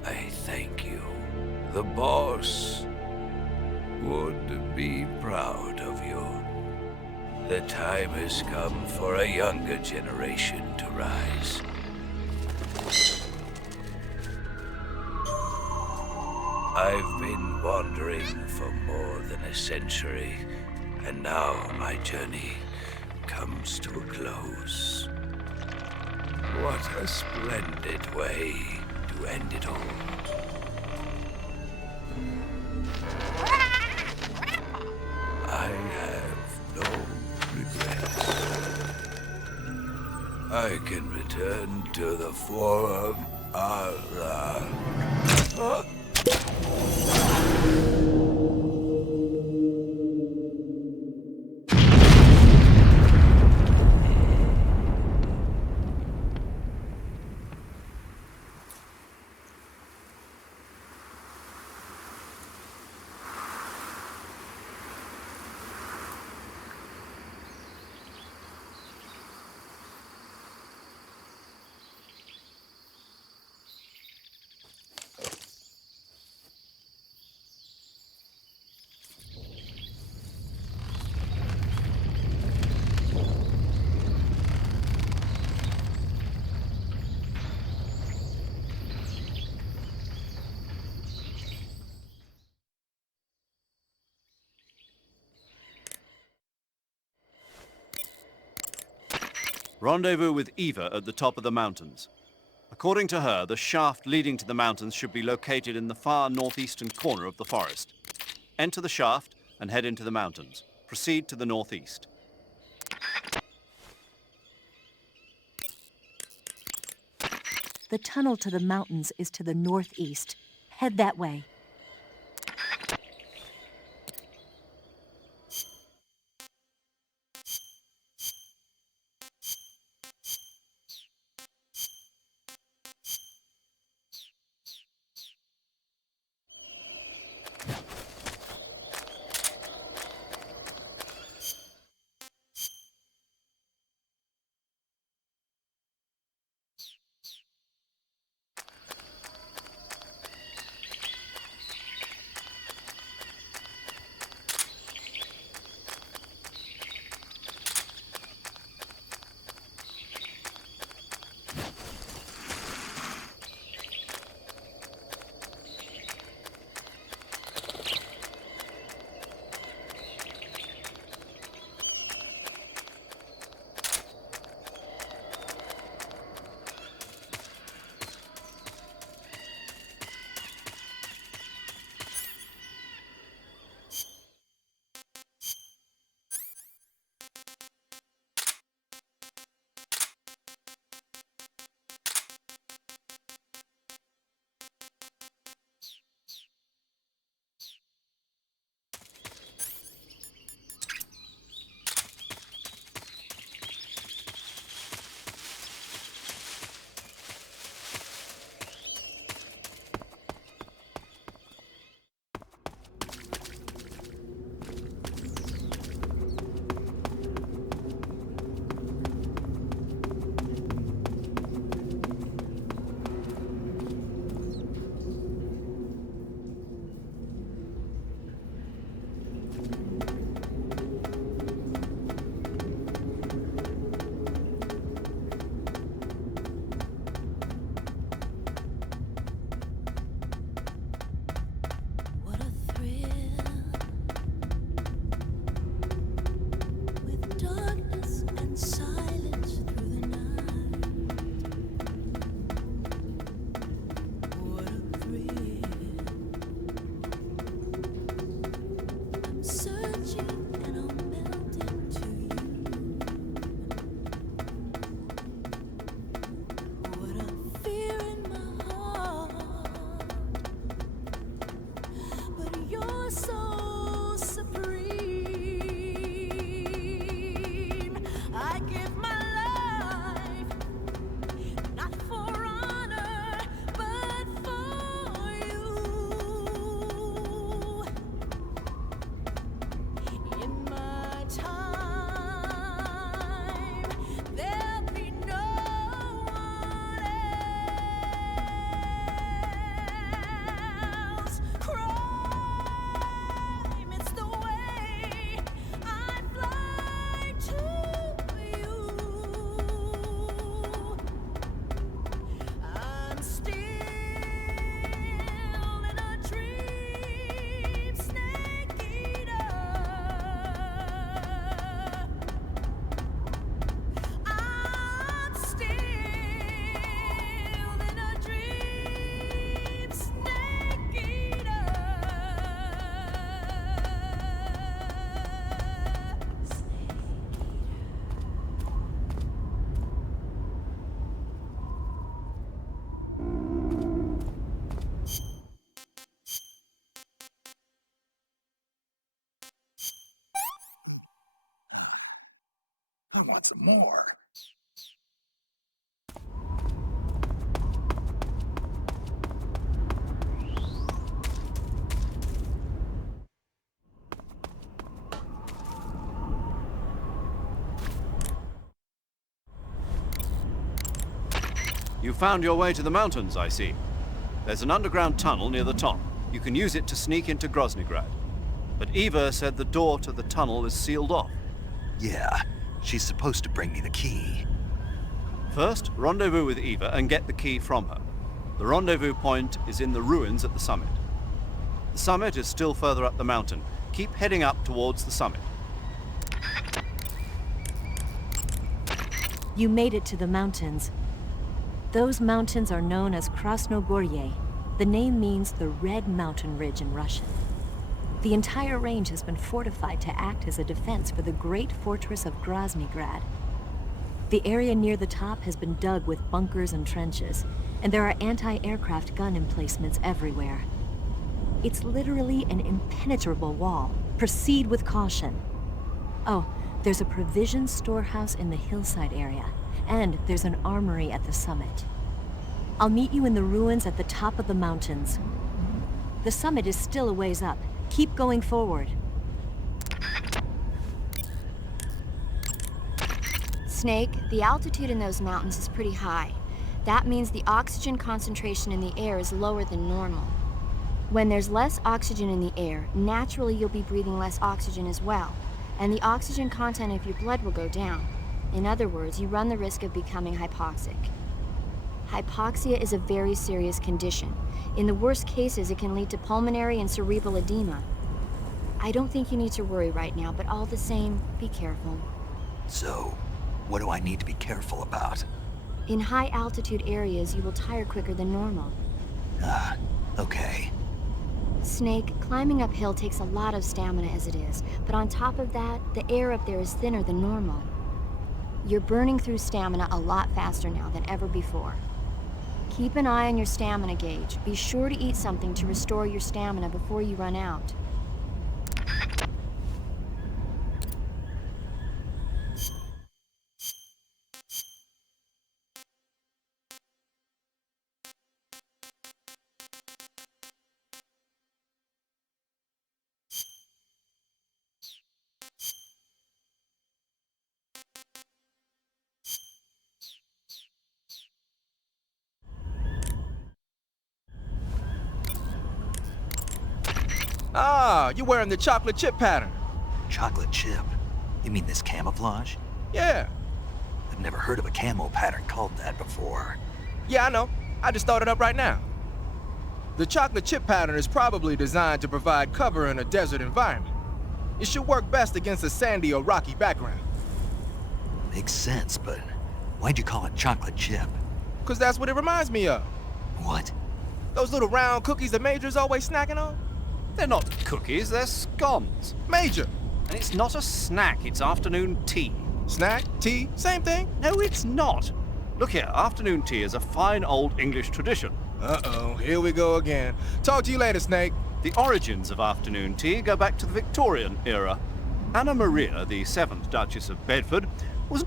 I thank you. The boss would be proud of you. The time has come for a younger generation to rise. I've been wandering for more than a century, and now my journey comes to a close. What a splendid way to end it all. I have no regrets. I can return to the form Allah. Rendezvous with Eva at the top of the mountains. According to her, the shaft leading to the mountains should be located in the far northeastern corner of the forest. Enter the shaft and head into the mountains. Proceed to the northeast. The tunnel to the mountains is to the northeast. Head that way. What a thrill, with darkness and silence through the night. What a thrill. I'm searching and I'll melt into you. What a fear in my heart. But you're so supreme. I give my life, not for honor, but for you. In my time, there'll be no one else. Crime, it's the way I fly to you. I'm still in a dream, snake eater. I'm still in a dream, snake eater. I want some more. You found your way to the mountains, I see. There's an underground tunnel near the top. You can use it to sneak into Groznygrad. But Eva said the door to the tunnel is sealed off. Yeah, she's supposed to bring me the key. First, rendezvous with Eva and get the key from her. The rendezvous point is in the ruins at the summit. The summit is still further up the mountain. Keep heading up towards the summit. You made it to the mountains. Those mountains are known as Krasnogorye. The name means the Red Mountain Ridge in Russian. The entire range has been fortified to act as a defense for the great fortress of Groznygrad. The area near the top has been dug with bunkers and trenches, and there are anti-aircraft gun emplacements everywhere. It's literally an impenetrable wall. Proceed with caution. Oh, there's a provision storehouse in the hillside area, and there's an armory at the summit. I'll meet you in the ruins at the top of the mountains. The summit is still a ways up. Keep going forward. Snake, the altitude in those mountains is pretty high. That means the oxygen concentration in the air is lower than normal. When there's less oxygen in the air, naturally you'll be breathing less oxygen as well, and the oxygen content of your blood will go down. In other words, you run the risk of becoming hypoxic. Hypoxia is a very serious condition. In the worst cases, it can lead to pulmonary and cerebral edema. I don't think you need to worry right now, but all the same, be careful. So, what do I need to be careful about? In high altitude areas, you will tire quicker than normal. Okay. Snake, climbing uphill takes a lot of stamina as it is, but on top of that, the air up there is thinner than normal. You're burning through stamina a lot faster now than ever before. Keep an eye on your stamina gauge. Be sure to eat something to restore your stamina before you run out. Ah, you're wearing the chocolate chip pattern. Chocolate chip? You mean this camouflage? Yeah. I've never heard of a camo pattern called that before. Yeah, I know. I just thought it up right now. The chocolate chip pattern is probably designed to provide cover in a desert environment. It should work best against a sandy or rocky background. Makes sense, but why'd you call it chocolate chip? 'Cause that's what it reminds me of. What? Those little round cookies that Major's always snacking on? They're not cookies, they're scones. Major! And it's not a snack, it's afternoon tea. Snack, tea, same thing? No, it's not. Look here, afternoon tea is a fine old English tradition. Uh-oh, here we go again. Talk to you later, Snake. The origins of afternoon tea go back to the Victorian era. Anna Maria, the 7th Duchess of Bedford, was...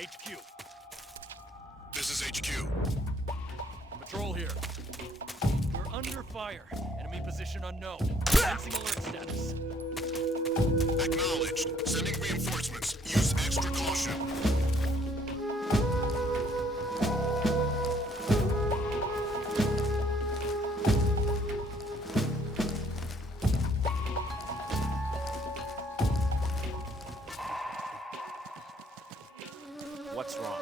HQ. This is HQ. Patrol here. We're Under fire. Enemy position unknown. Commencing alert status. Acknowledged. Sending reinforcements. Use extra caution. What's wrong?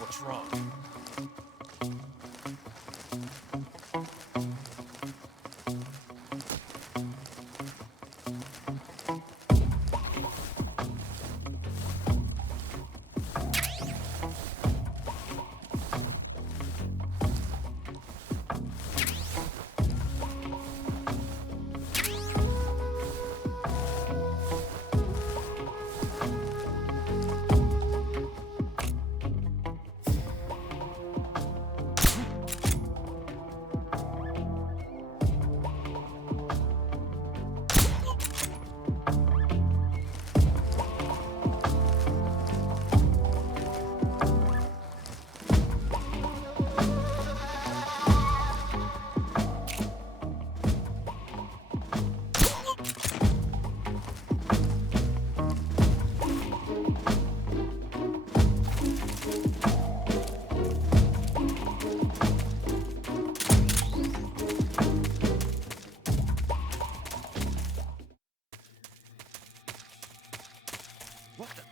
What's wrong? What the?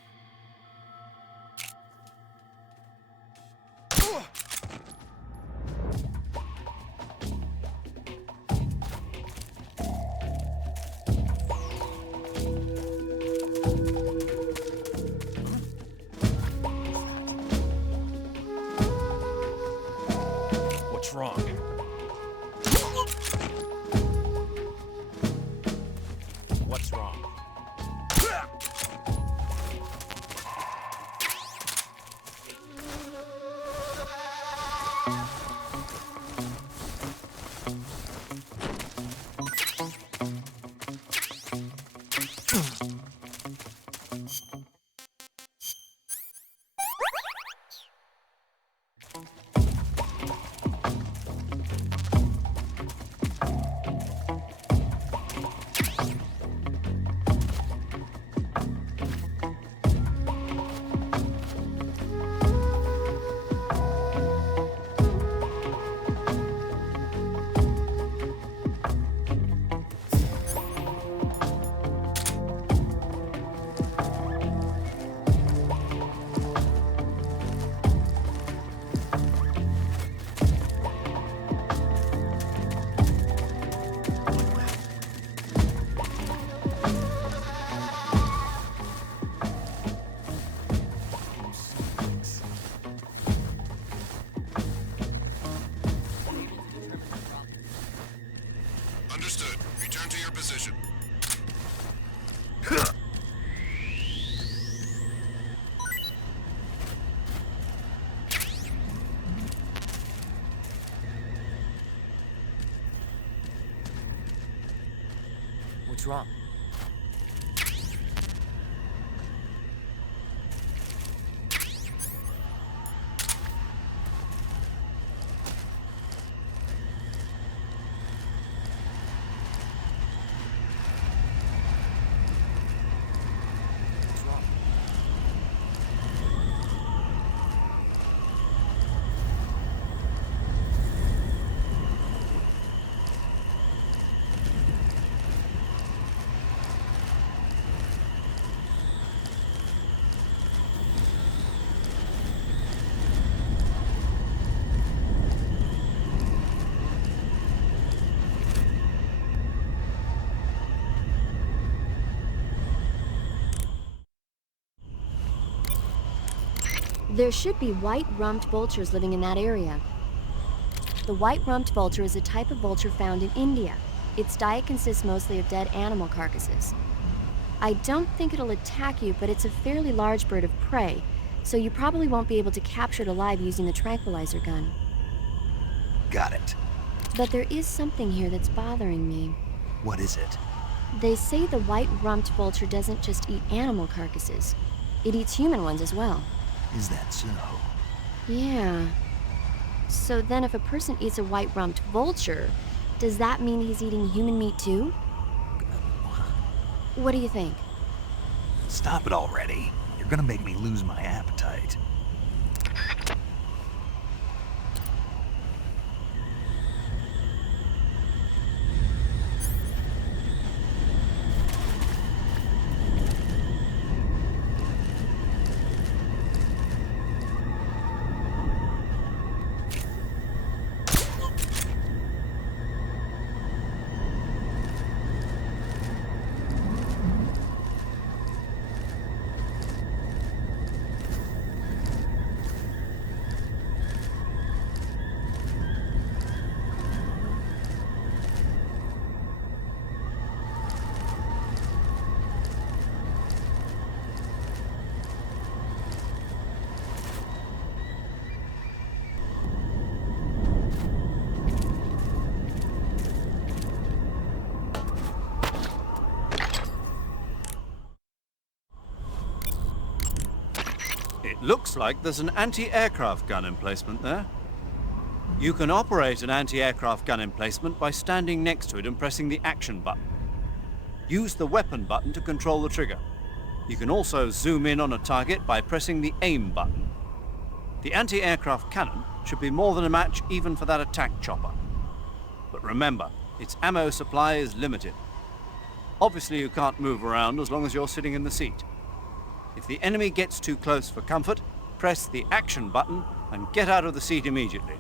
What's wrong? What's wrong? Understood. Return to your position. What's wrong? There should be white-rumped vultures living in that area. The white-rumped vulture is a type of vulture found in India. Its diet consists mostly of dead animal carcasses. I don't think it'll attack you, but it's a fairly large bird of prey, so you probably won't be able to capture it alive using the tranquilizer gun. Got it. But there is something here that's bothering me. What is it? They say the white-rumped vulture doesn't just eat animal carcasses. It eats human ones as well. Is that so? Yeah. So then if a person eats a white-rumped vulture, does that mean he's eating human meat too? What do you think? Stop it already. You're gonna make me lose my appetite. It looks like there's an anti-aircraft gun emplacement there. You can operate an anti-aircraft gun emplacement by standing next to it and pressing the action button. Use the weapon button to control the trigger. You can also zoom in on a target by pressing the aim button. The anti-aircraft cannon should be more than a match even for that attack chopper. But remember, its ammo supply is limited. Obviously you can't move around as long as you're sitting in the seat. If the enemy gets too close for comfort, press the action button and get out of the seat immediately.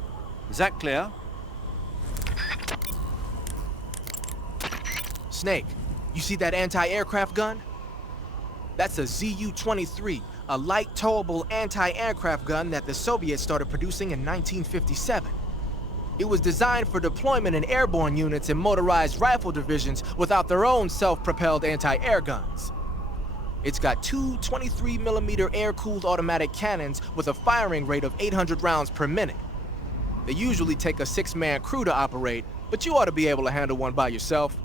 Is that clear? Snake, you see that anti-aircraft gun? That's a ZU-23, a light towable anti-aircraft gun that the Soviets started producing in 1957. It was designed for deployment in airborne units and motorized rifle divisions without their own self-propelled anti-air guns. It's got two 23mm air-cooled automatic cannons with a firing rate of 800 rounds per minute. They usually take a 6-man crew to operate, but you ought to be able to handle one by yourself.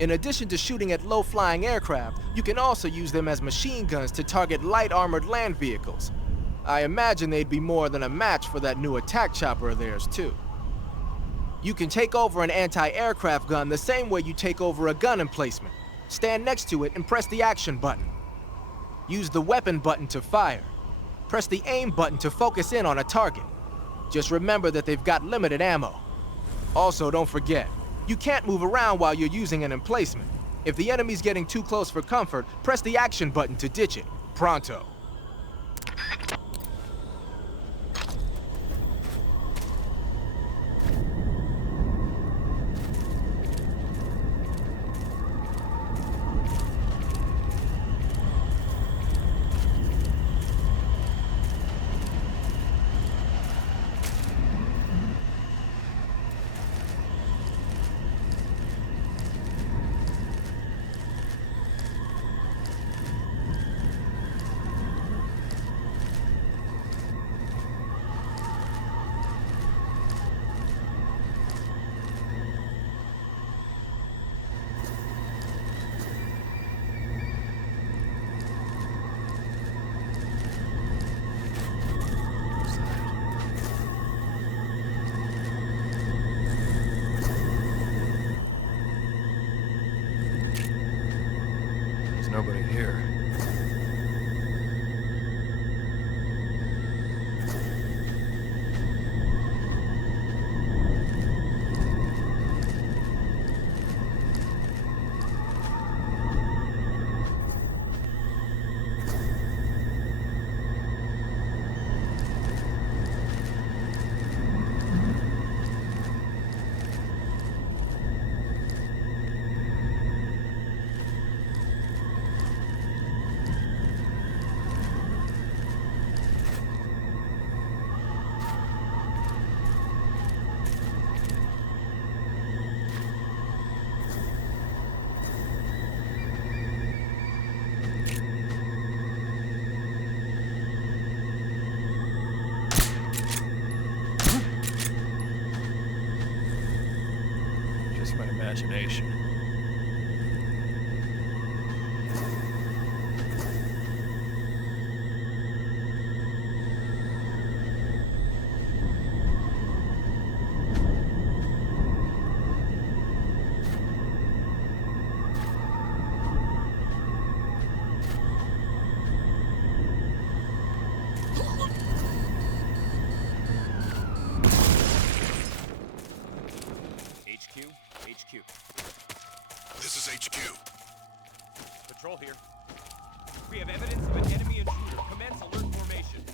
In addition to shooting at low-flying aircraft, you can also use them as machine guns to target light armored land vehicles. I imagine they'd be more than a match for that new attack chopper of theirs, too. You can take over an anti-aircraft gun the same way you take over a gun emplacement. Stand next to it and press the action button. Use the weapon button to fire. Press the aim button to focus in on a target. Just remember that they've got limited ammo. Also, don't forget, you can't move around while you're using an emplacement. If the enemy's getting too close for comfort, press the action button to ditch it. Pronto. Nobody here. Just my imagination. This is HQ. Patrol here. We have evidence of an enemy intruder. Commence alert formation.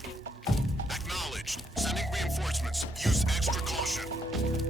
Acknowledged. Sending reinforcements. Use extra caution.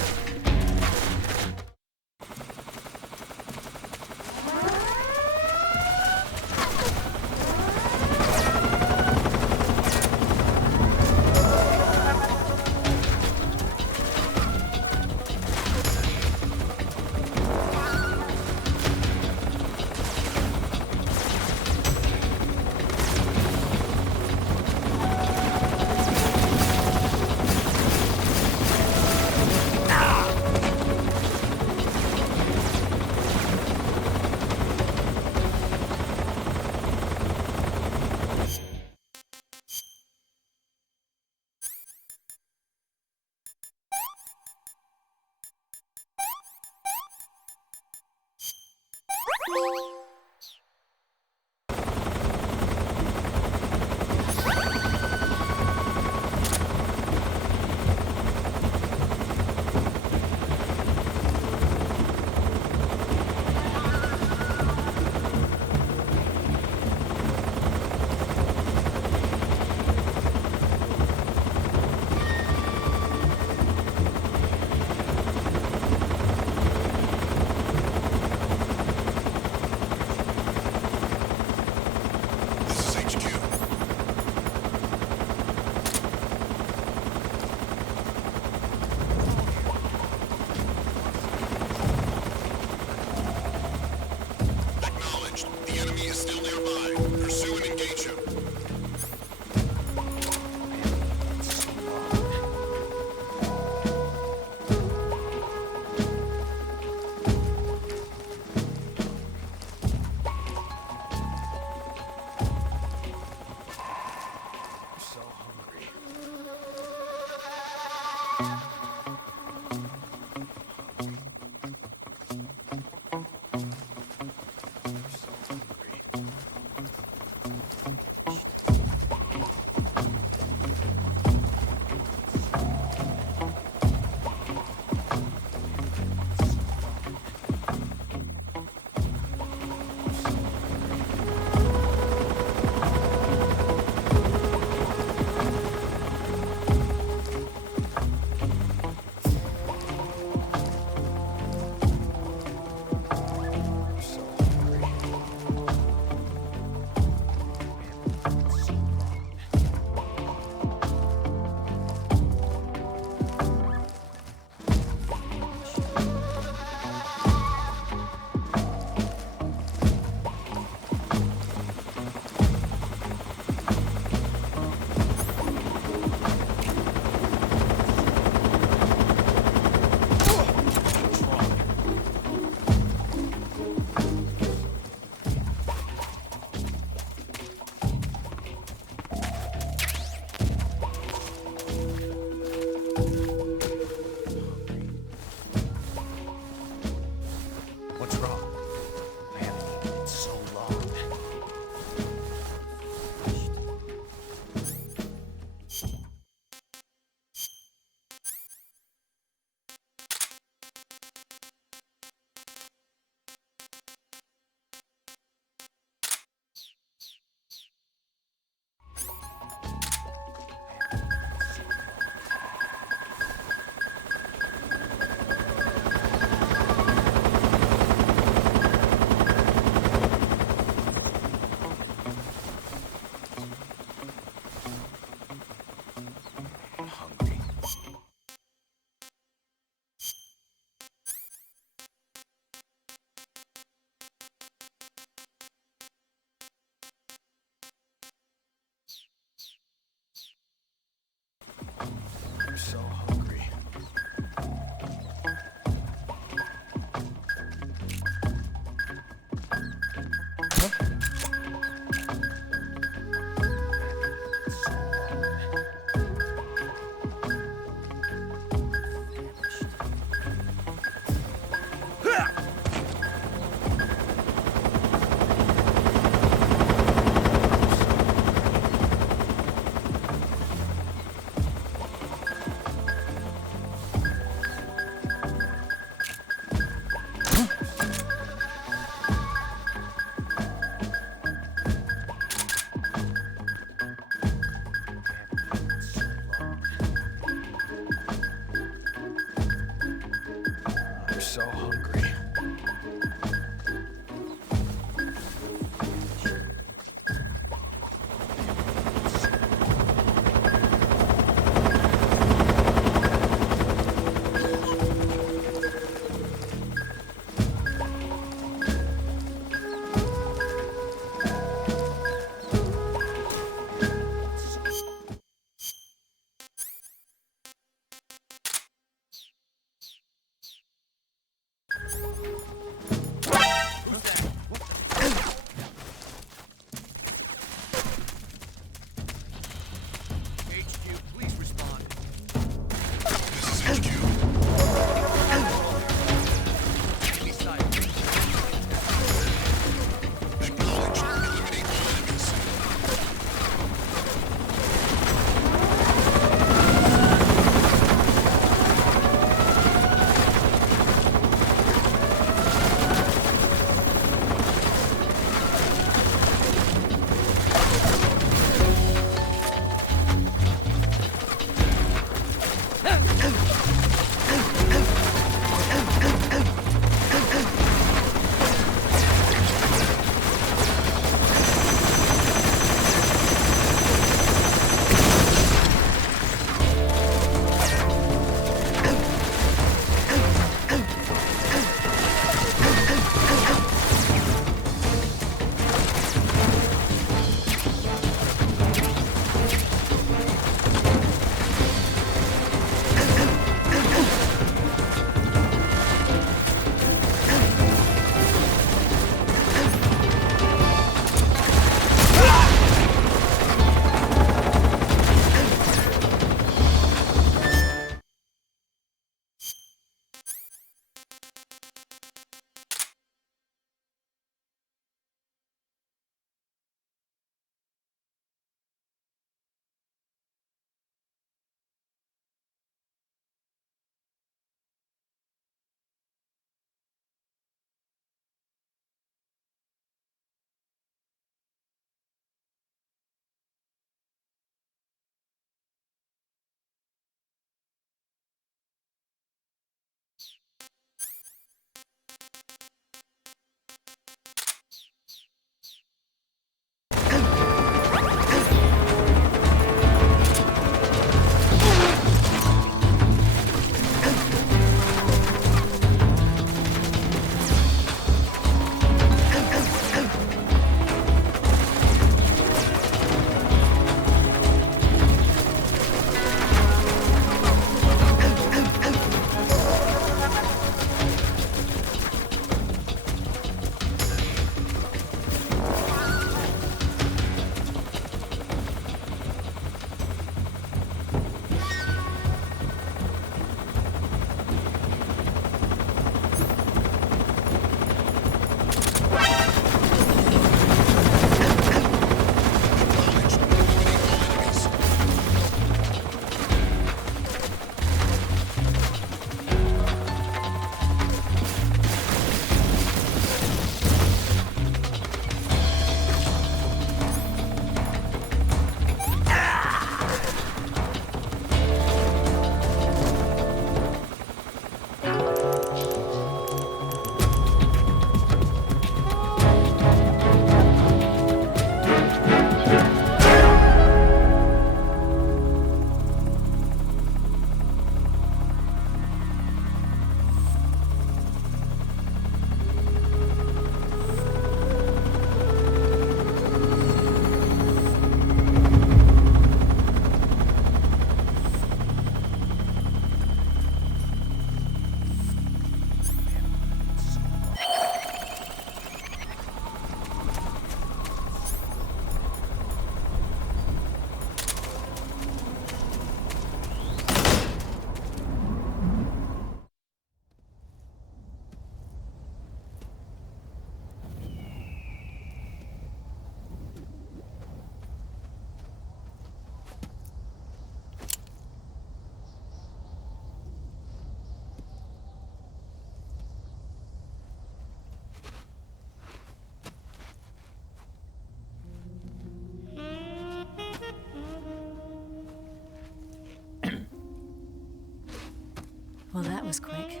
That was quick.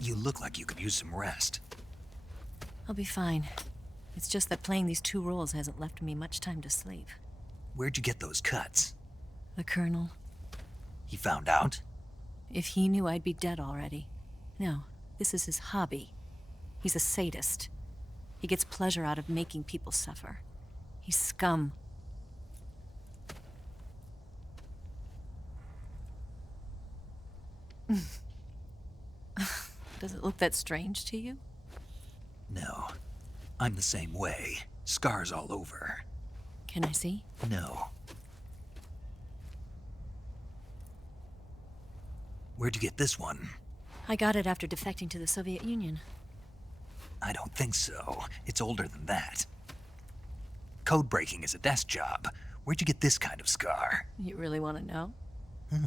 You look like you could use some rest. I'll be fine. It's just that playing these two roles hasn't left me much time to sleep. Where'd you get those cuts? The Colonel. He found out? If he knew, I'd be dead already. No, this is his hobby. He's a sadist. He gets pleasure out of making people suffer. He's scum. Does it look that strange to you? No. I'm the same way. Scars all over. Can I see? No. Where'd you get this one? I got it after defecting to the Soviet Union. I don't think so. It's older than that. Code breaking is a desk job. Where'd you get this kind of scar? You really want to know? Hmm.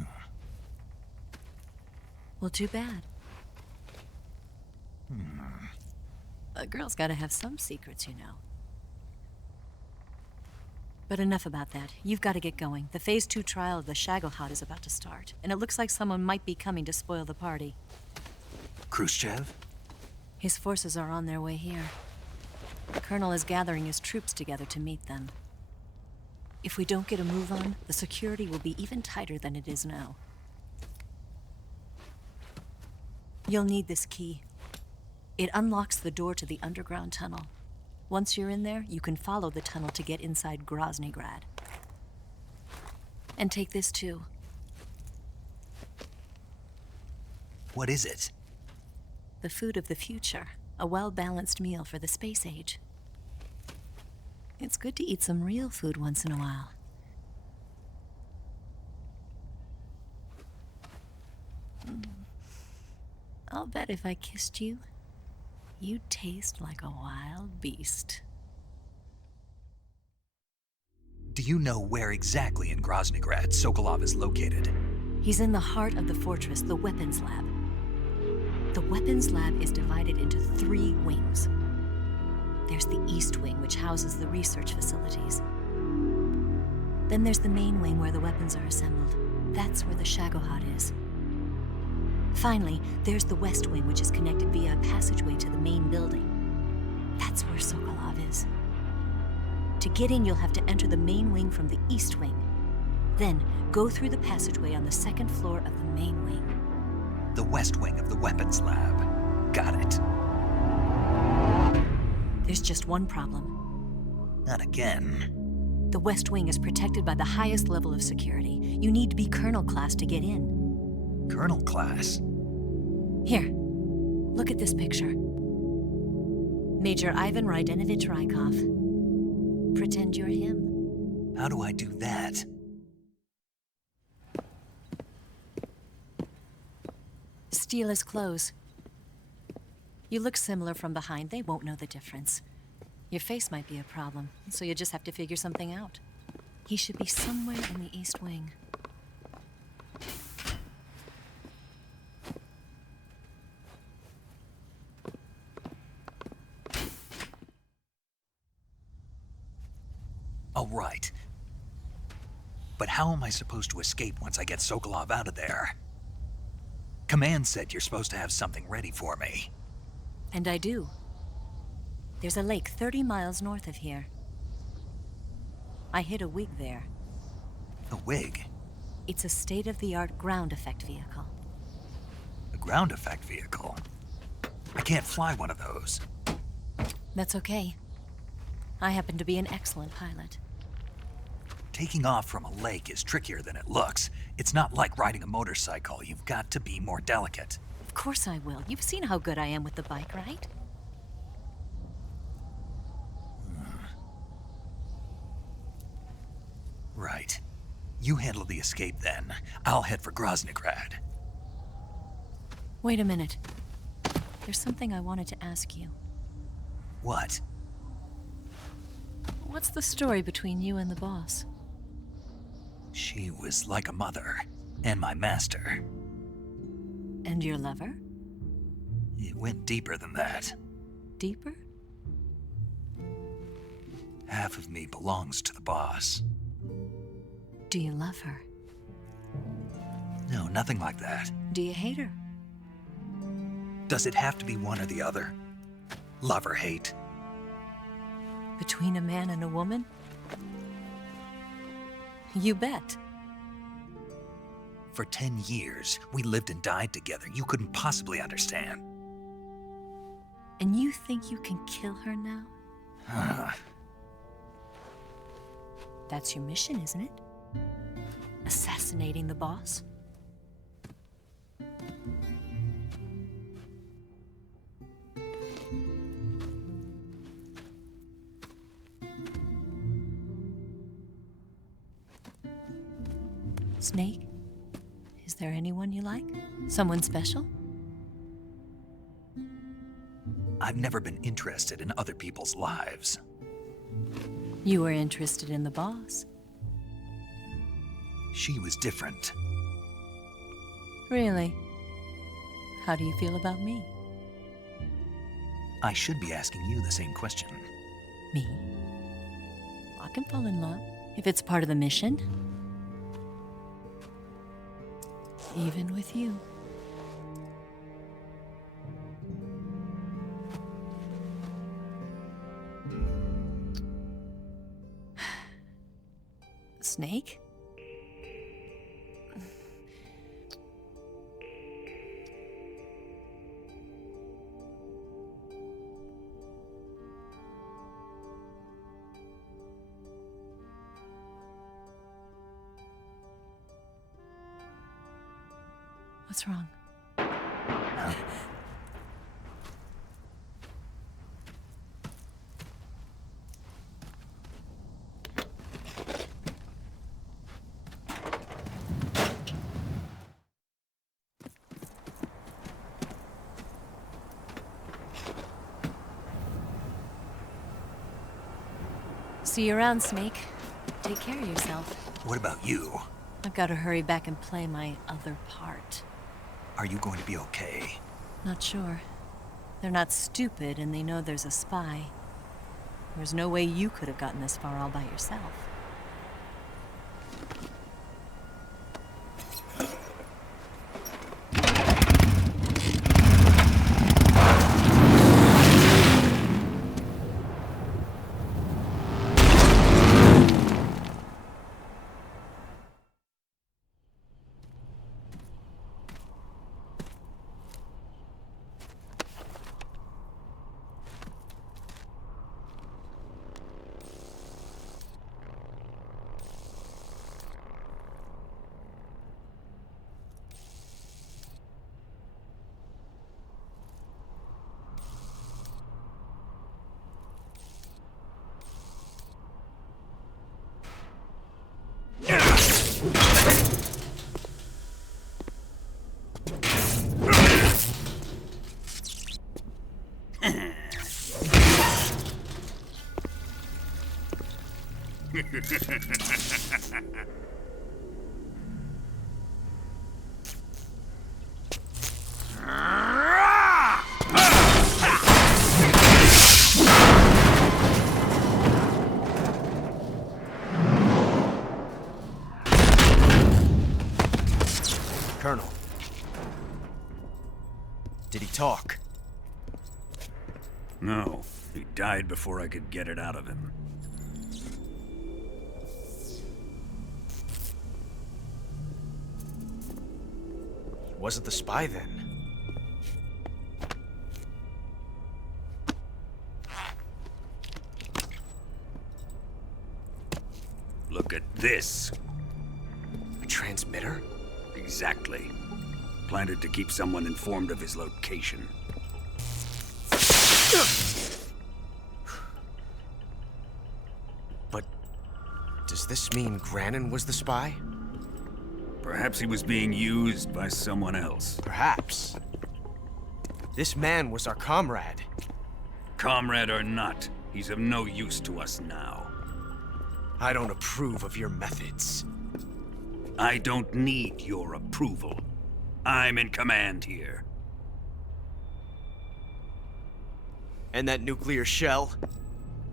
Well, too bad. A girl's gotta have some secrets, you know. But enough about that. You've got to get going. The Phase 2 trial of the Shagohod is about to start, and it looks like someone might be coming to spoil the party. Khrushchev? His forces are on their way here. The Colonel is gathering his troops together to meet them. If we don't get a move on, the security will be even tighter than it is now. You'll need this key. It unlocks the door to the underground tunnel. Once you're in there, you can follow the tunnel to get inside Groznygrad. And take this too. What is it? The food of the future. A well-balanced meal for the space age. It's good to eat some real food once in a while. I'll bet if I kissed you, you'd taste like a wild beast. Do you know where exactly in Groznygrad Sokolov is located? He's in the heart of the fortress, the weapons lab. The weapons lab is divided into 3 wings. There's the East Wing, which houses the research facilities. Then there's the main wing where the weapons are assembled. That's where the Shagohod is. Finally, there's the West Wing, which is connected via a passageway to the main building. That's where Sokolov is. To get in, you'll have to enter the main wing from the East Wing. Then, go through the passageway on the 2nd floor of the main wing. The West Wing of the weapons lab. Got it. There's just one problem. Not again. The West Wing is protected by the highest level of security. You need to be Colonel class to get in. Colonel class? Here, look at this picture. Major Ivan Rydenovich Rykov. Pretend you're him. How do I do that? Steal his clothes. You look similar from behind. They won't know the difference. Your face might be a problem, so you just have to figure something out. He should be somewhere in the East Wing. All right. But how am I supposed to escape once I get Sokolov out of there? Command said you're supposed to have something ready for me. And I do. There's a lake 30 miles north of here. I hid a wig there. A wig? It's a state-of-the-art ground effect vehicle. A ground effect vehicle? I can't fly one of those. That's okay. I happen to be an excellent pilot. Taking off from a lake is trickier than it looks. It's not like riding a motorcycle. You've got to be more delicate. Of course I will. You've seen how good I am with the bike, right? Right. You handle the escape then. I'll head for Groznygrad. Wait a minute. There's something I wanted to ask you. What? What's the story between you and the boss? She was like a mother, and my master. And your lover? It went deeper than that. Deeper? Half of me belongs to the boss. Do you love her? No, nothing like that. Do you hate her? Does it have to be one or the other? Love or hate? Between a man and a woman? You bet. For 10 years, we lived and died together. You couldn't possibly understand. And you think you can kill her now? That's your mission, isn't it? Assassinating the boss? Snake? Is there anyone you like? Someone special? I've never been interested in other people's lives. You were interested in the boss. She was different. Really? How do you feel about me? I should be asking you the same question. Me? I can fall in love if it's part of the mission. Even with you. Snake? What's wrong? See you around, Snake. Take care of yourself. What about you? I've got to hurry back and play my other part. Are you going to be okay? Not sure. They're not stupid, and they know there's a spy. There's no way you could have gotten this far all by yourself. Colonel. Did he talk? No, he died before I could get it out of him. He wasn't the spy then. Look at this. A transmitter? Exactly. Planted to keep someone informed of his location. But does this mean Granin was the spy? Perhaps he was being used by someone else. Perhaps. This man was our comrade. Comrade or not, he's of no use to us now. I don't approve of your methods. I don't need your approval. I'm in command here. And that nuclear shell?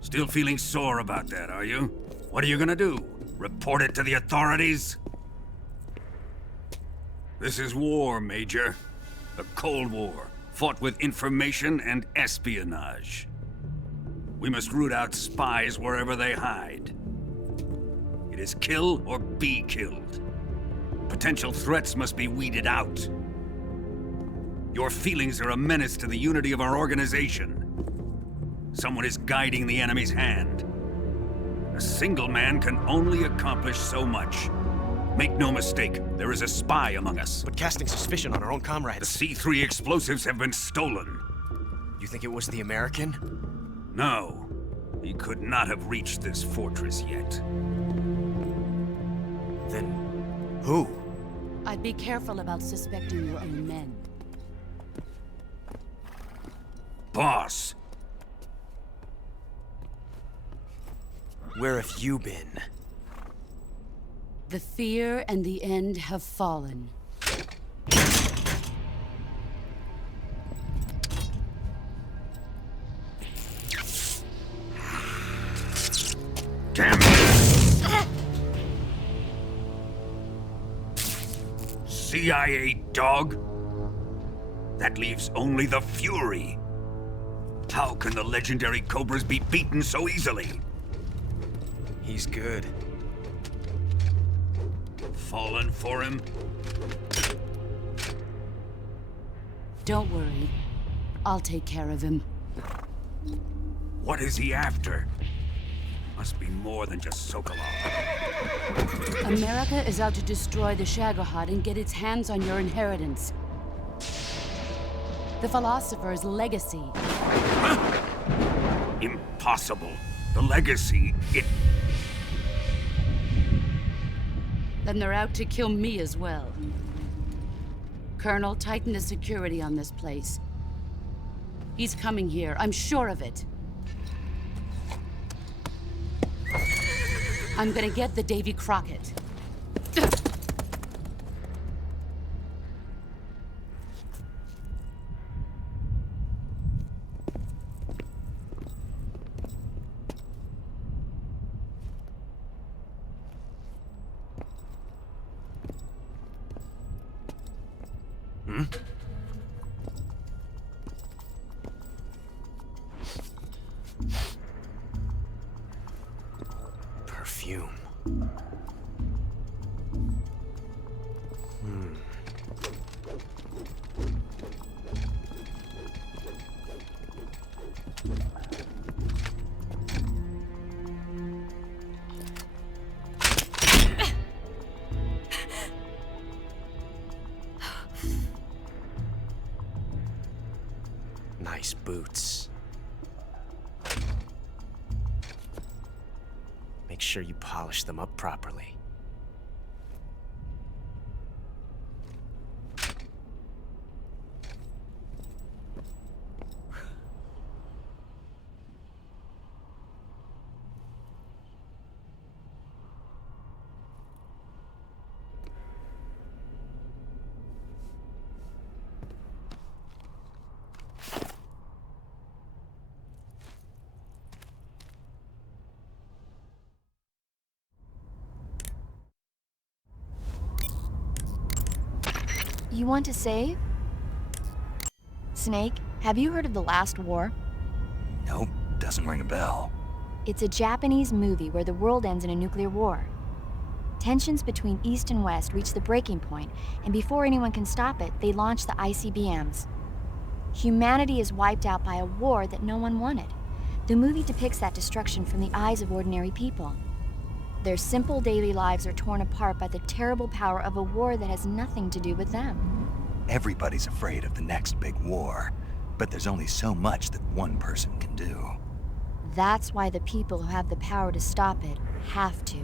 Still feeling sore about that, are you? What are you gonna do? Report it to the authorities? This is war, Major. The Cold War, fought with information and espionage. We must root out spies wherever they hide. It is kill or be killed. Potential threats must be weeded out. Your feelings are a menace to the unity of our organization. Someone is guiding the enemy's hand. A single man can only accomplish so much. Make no mistake, there is a spy among us. But casting suspicion on our own The comrades. C3 explosives have been stolen. You think it was the American? No, he could not have reached this fortress yet. Then who? I'd be careful about suspecting your own men. Boss, Where have you been? The fear and the end have fallen. damn it! CIA dog? That leaves only the Fury. How can the legendary Cobras be beaten so easily? He's good. Fallen for him? Don't worry. I'll take care of him. What is he after? Must be more than just Sokolov. America is out to destroy the Shagohod and get its hands on your inheritance. The philosopher's legacy. Huh? Impossible. The legacy, it... Then they're out to kill me as well. Colonel, tighten the security on this place. He's coming here, I'm sure of it. I'm gonna get the Davy Crockett. Perfume. Nice boots. Make sure you polish them up properly. You want to save? Snake, have you heard of The Last War? Nope, doesn't ring a bell. It's a Japanese movie where the world ends in a nuclear war. Tensions between East and West reach the breaking point, and before anyone can stop it, they launch the ICBMs. Humanity is wiped out by a war that no one wanted. The movie depicts that destruction from the eyes of ordinary people. Their simple daily lives are torn apart by the terrible power of a war that has nothing to do with them. Everybody's afraid of the next big war, but there's only so much that one person can do. That's why the people who have the power to stop it have to.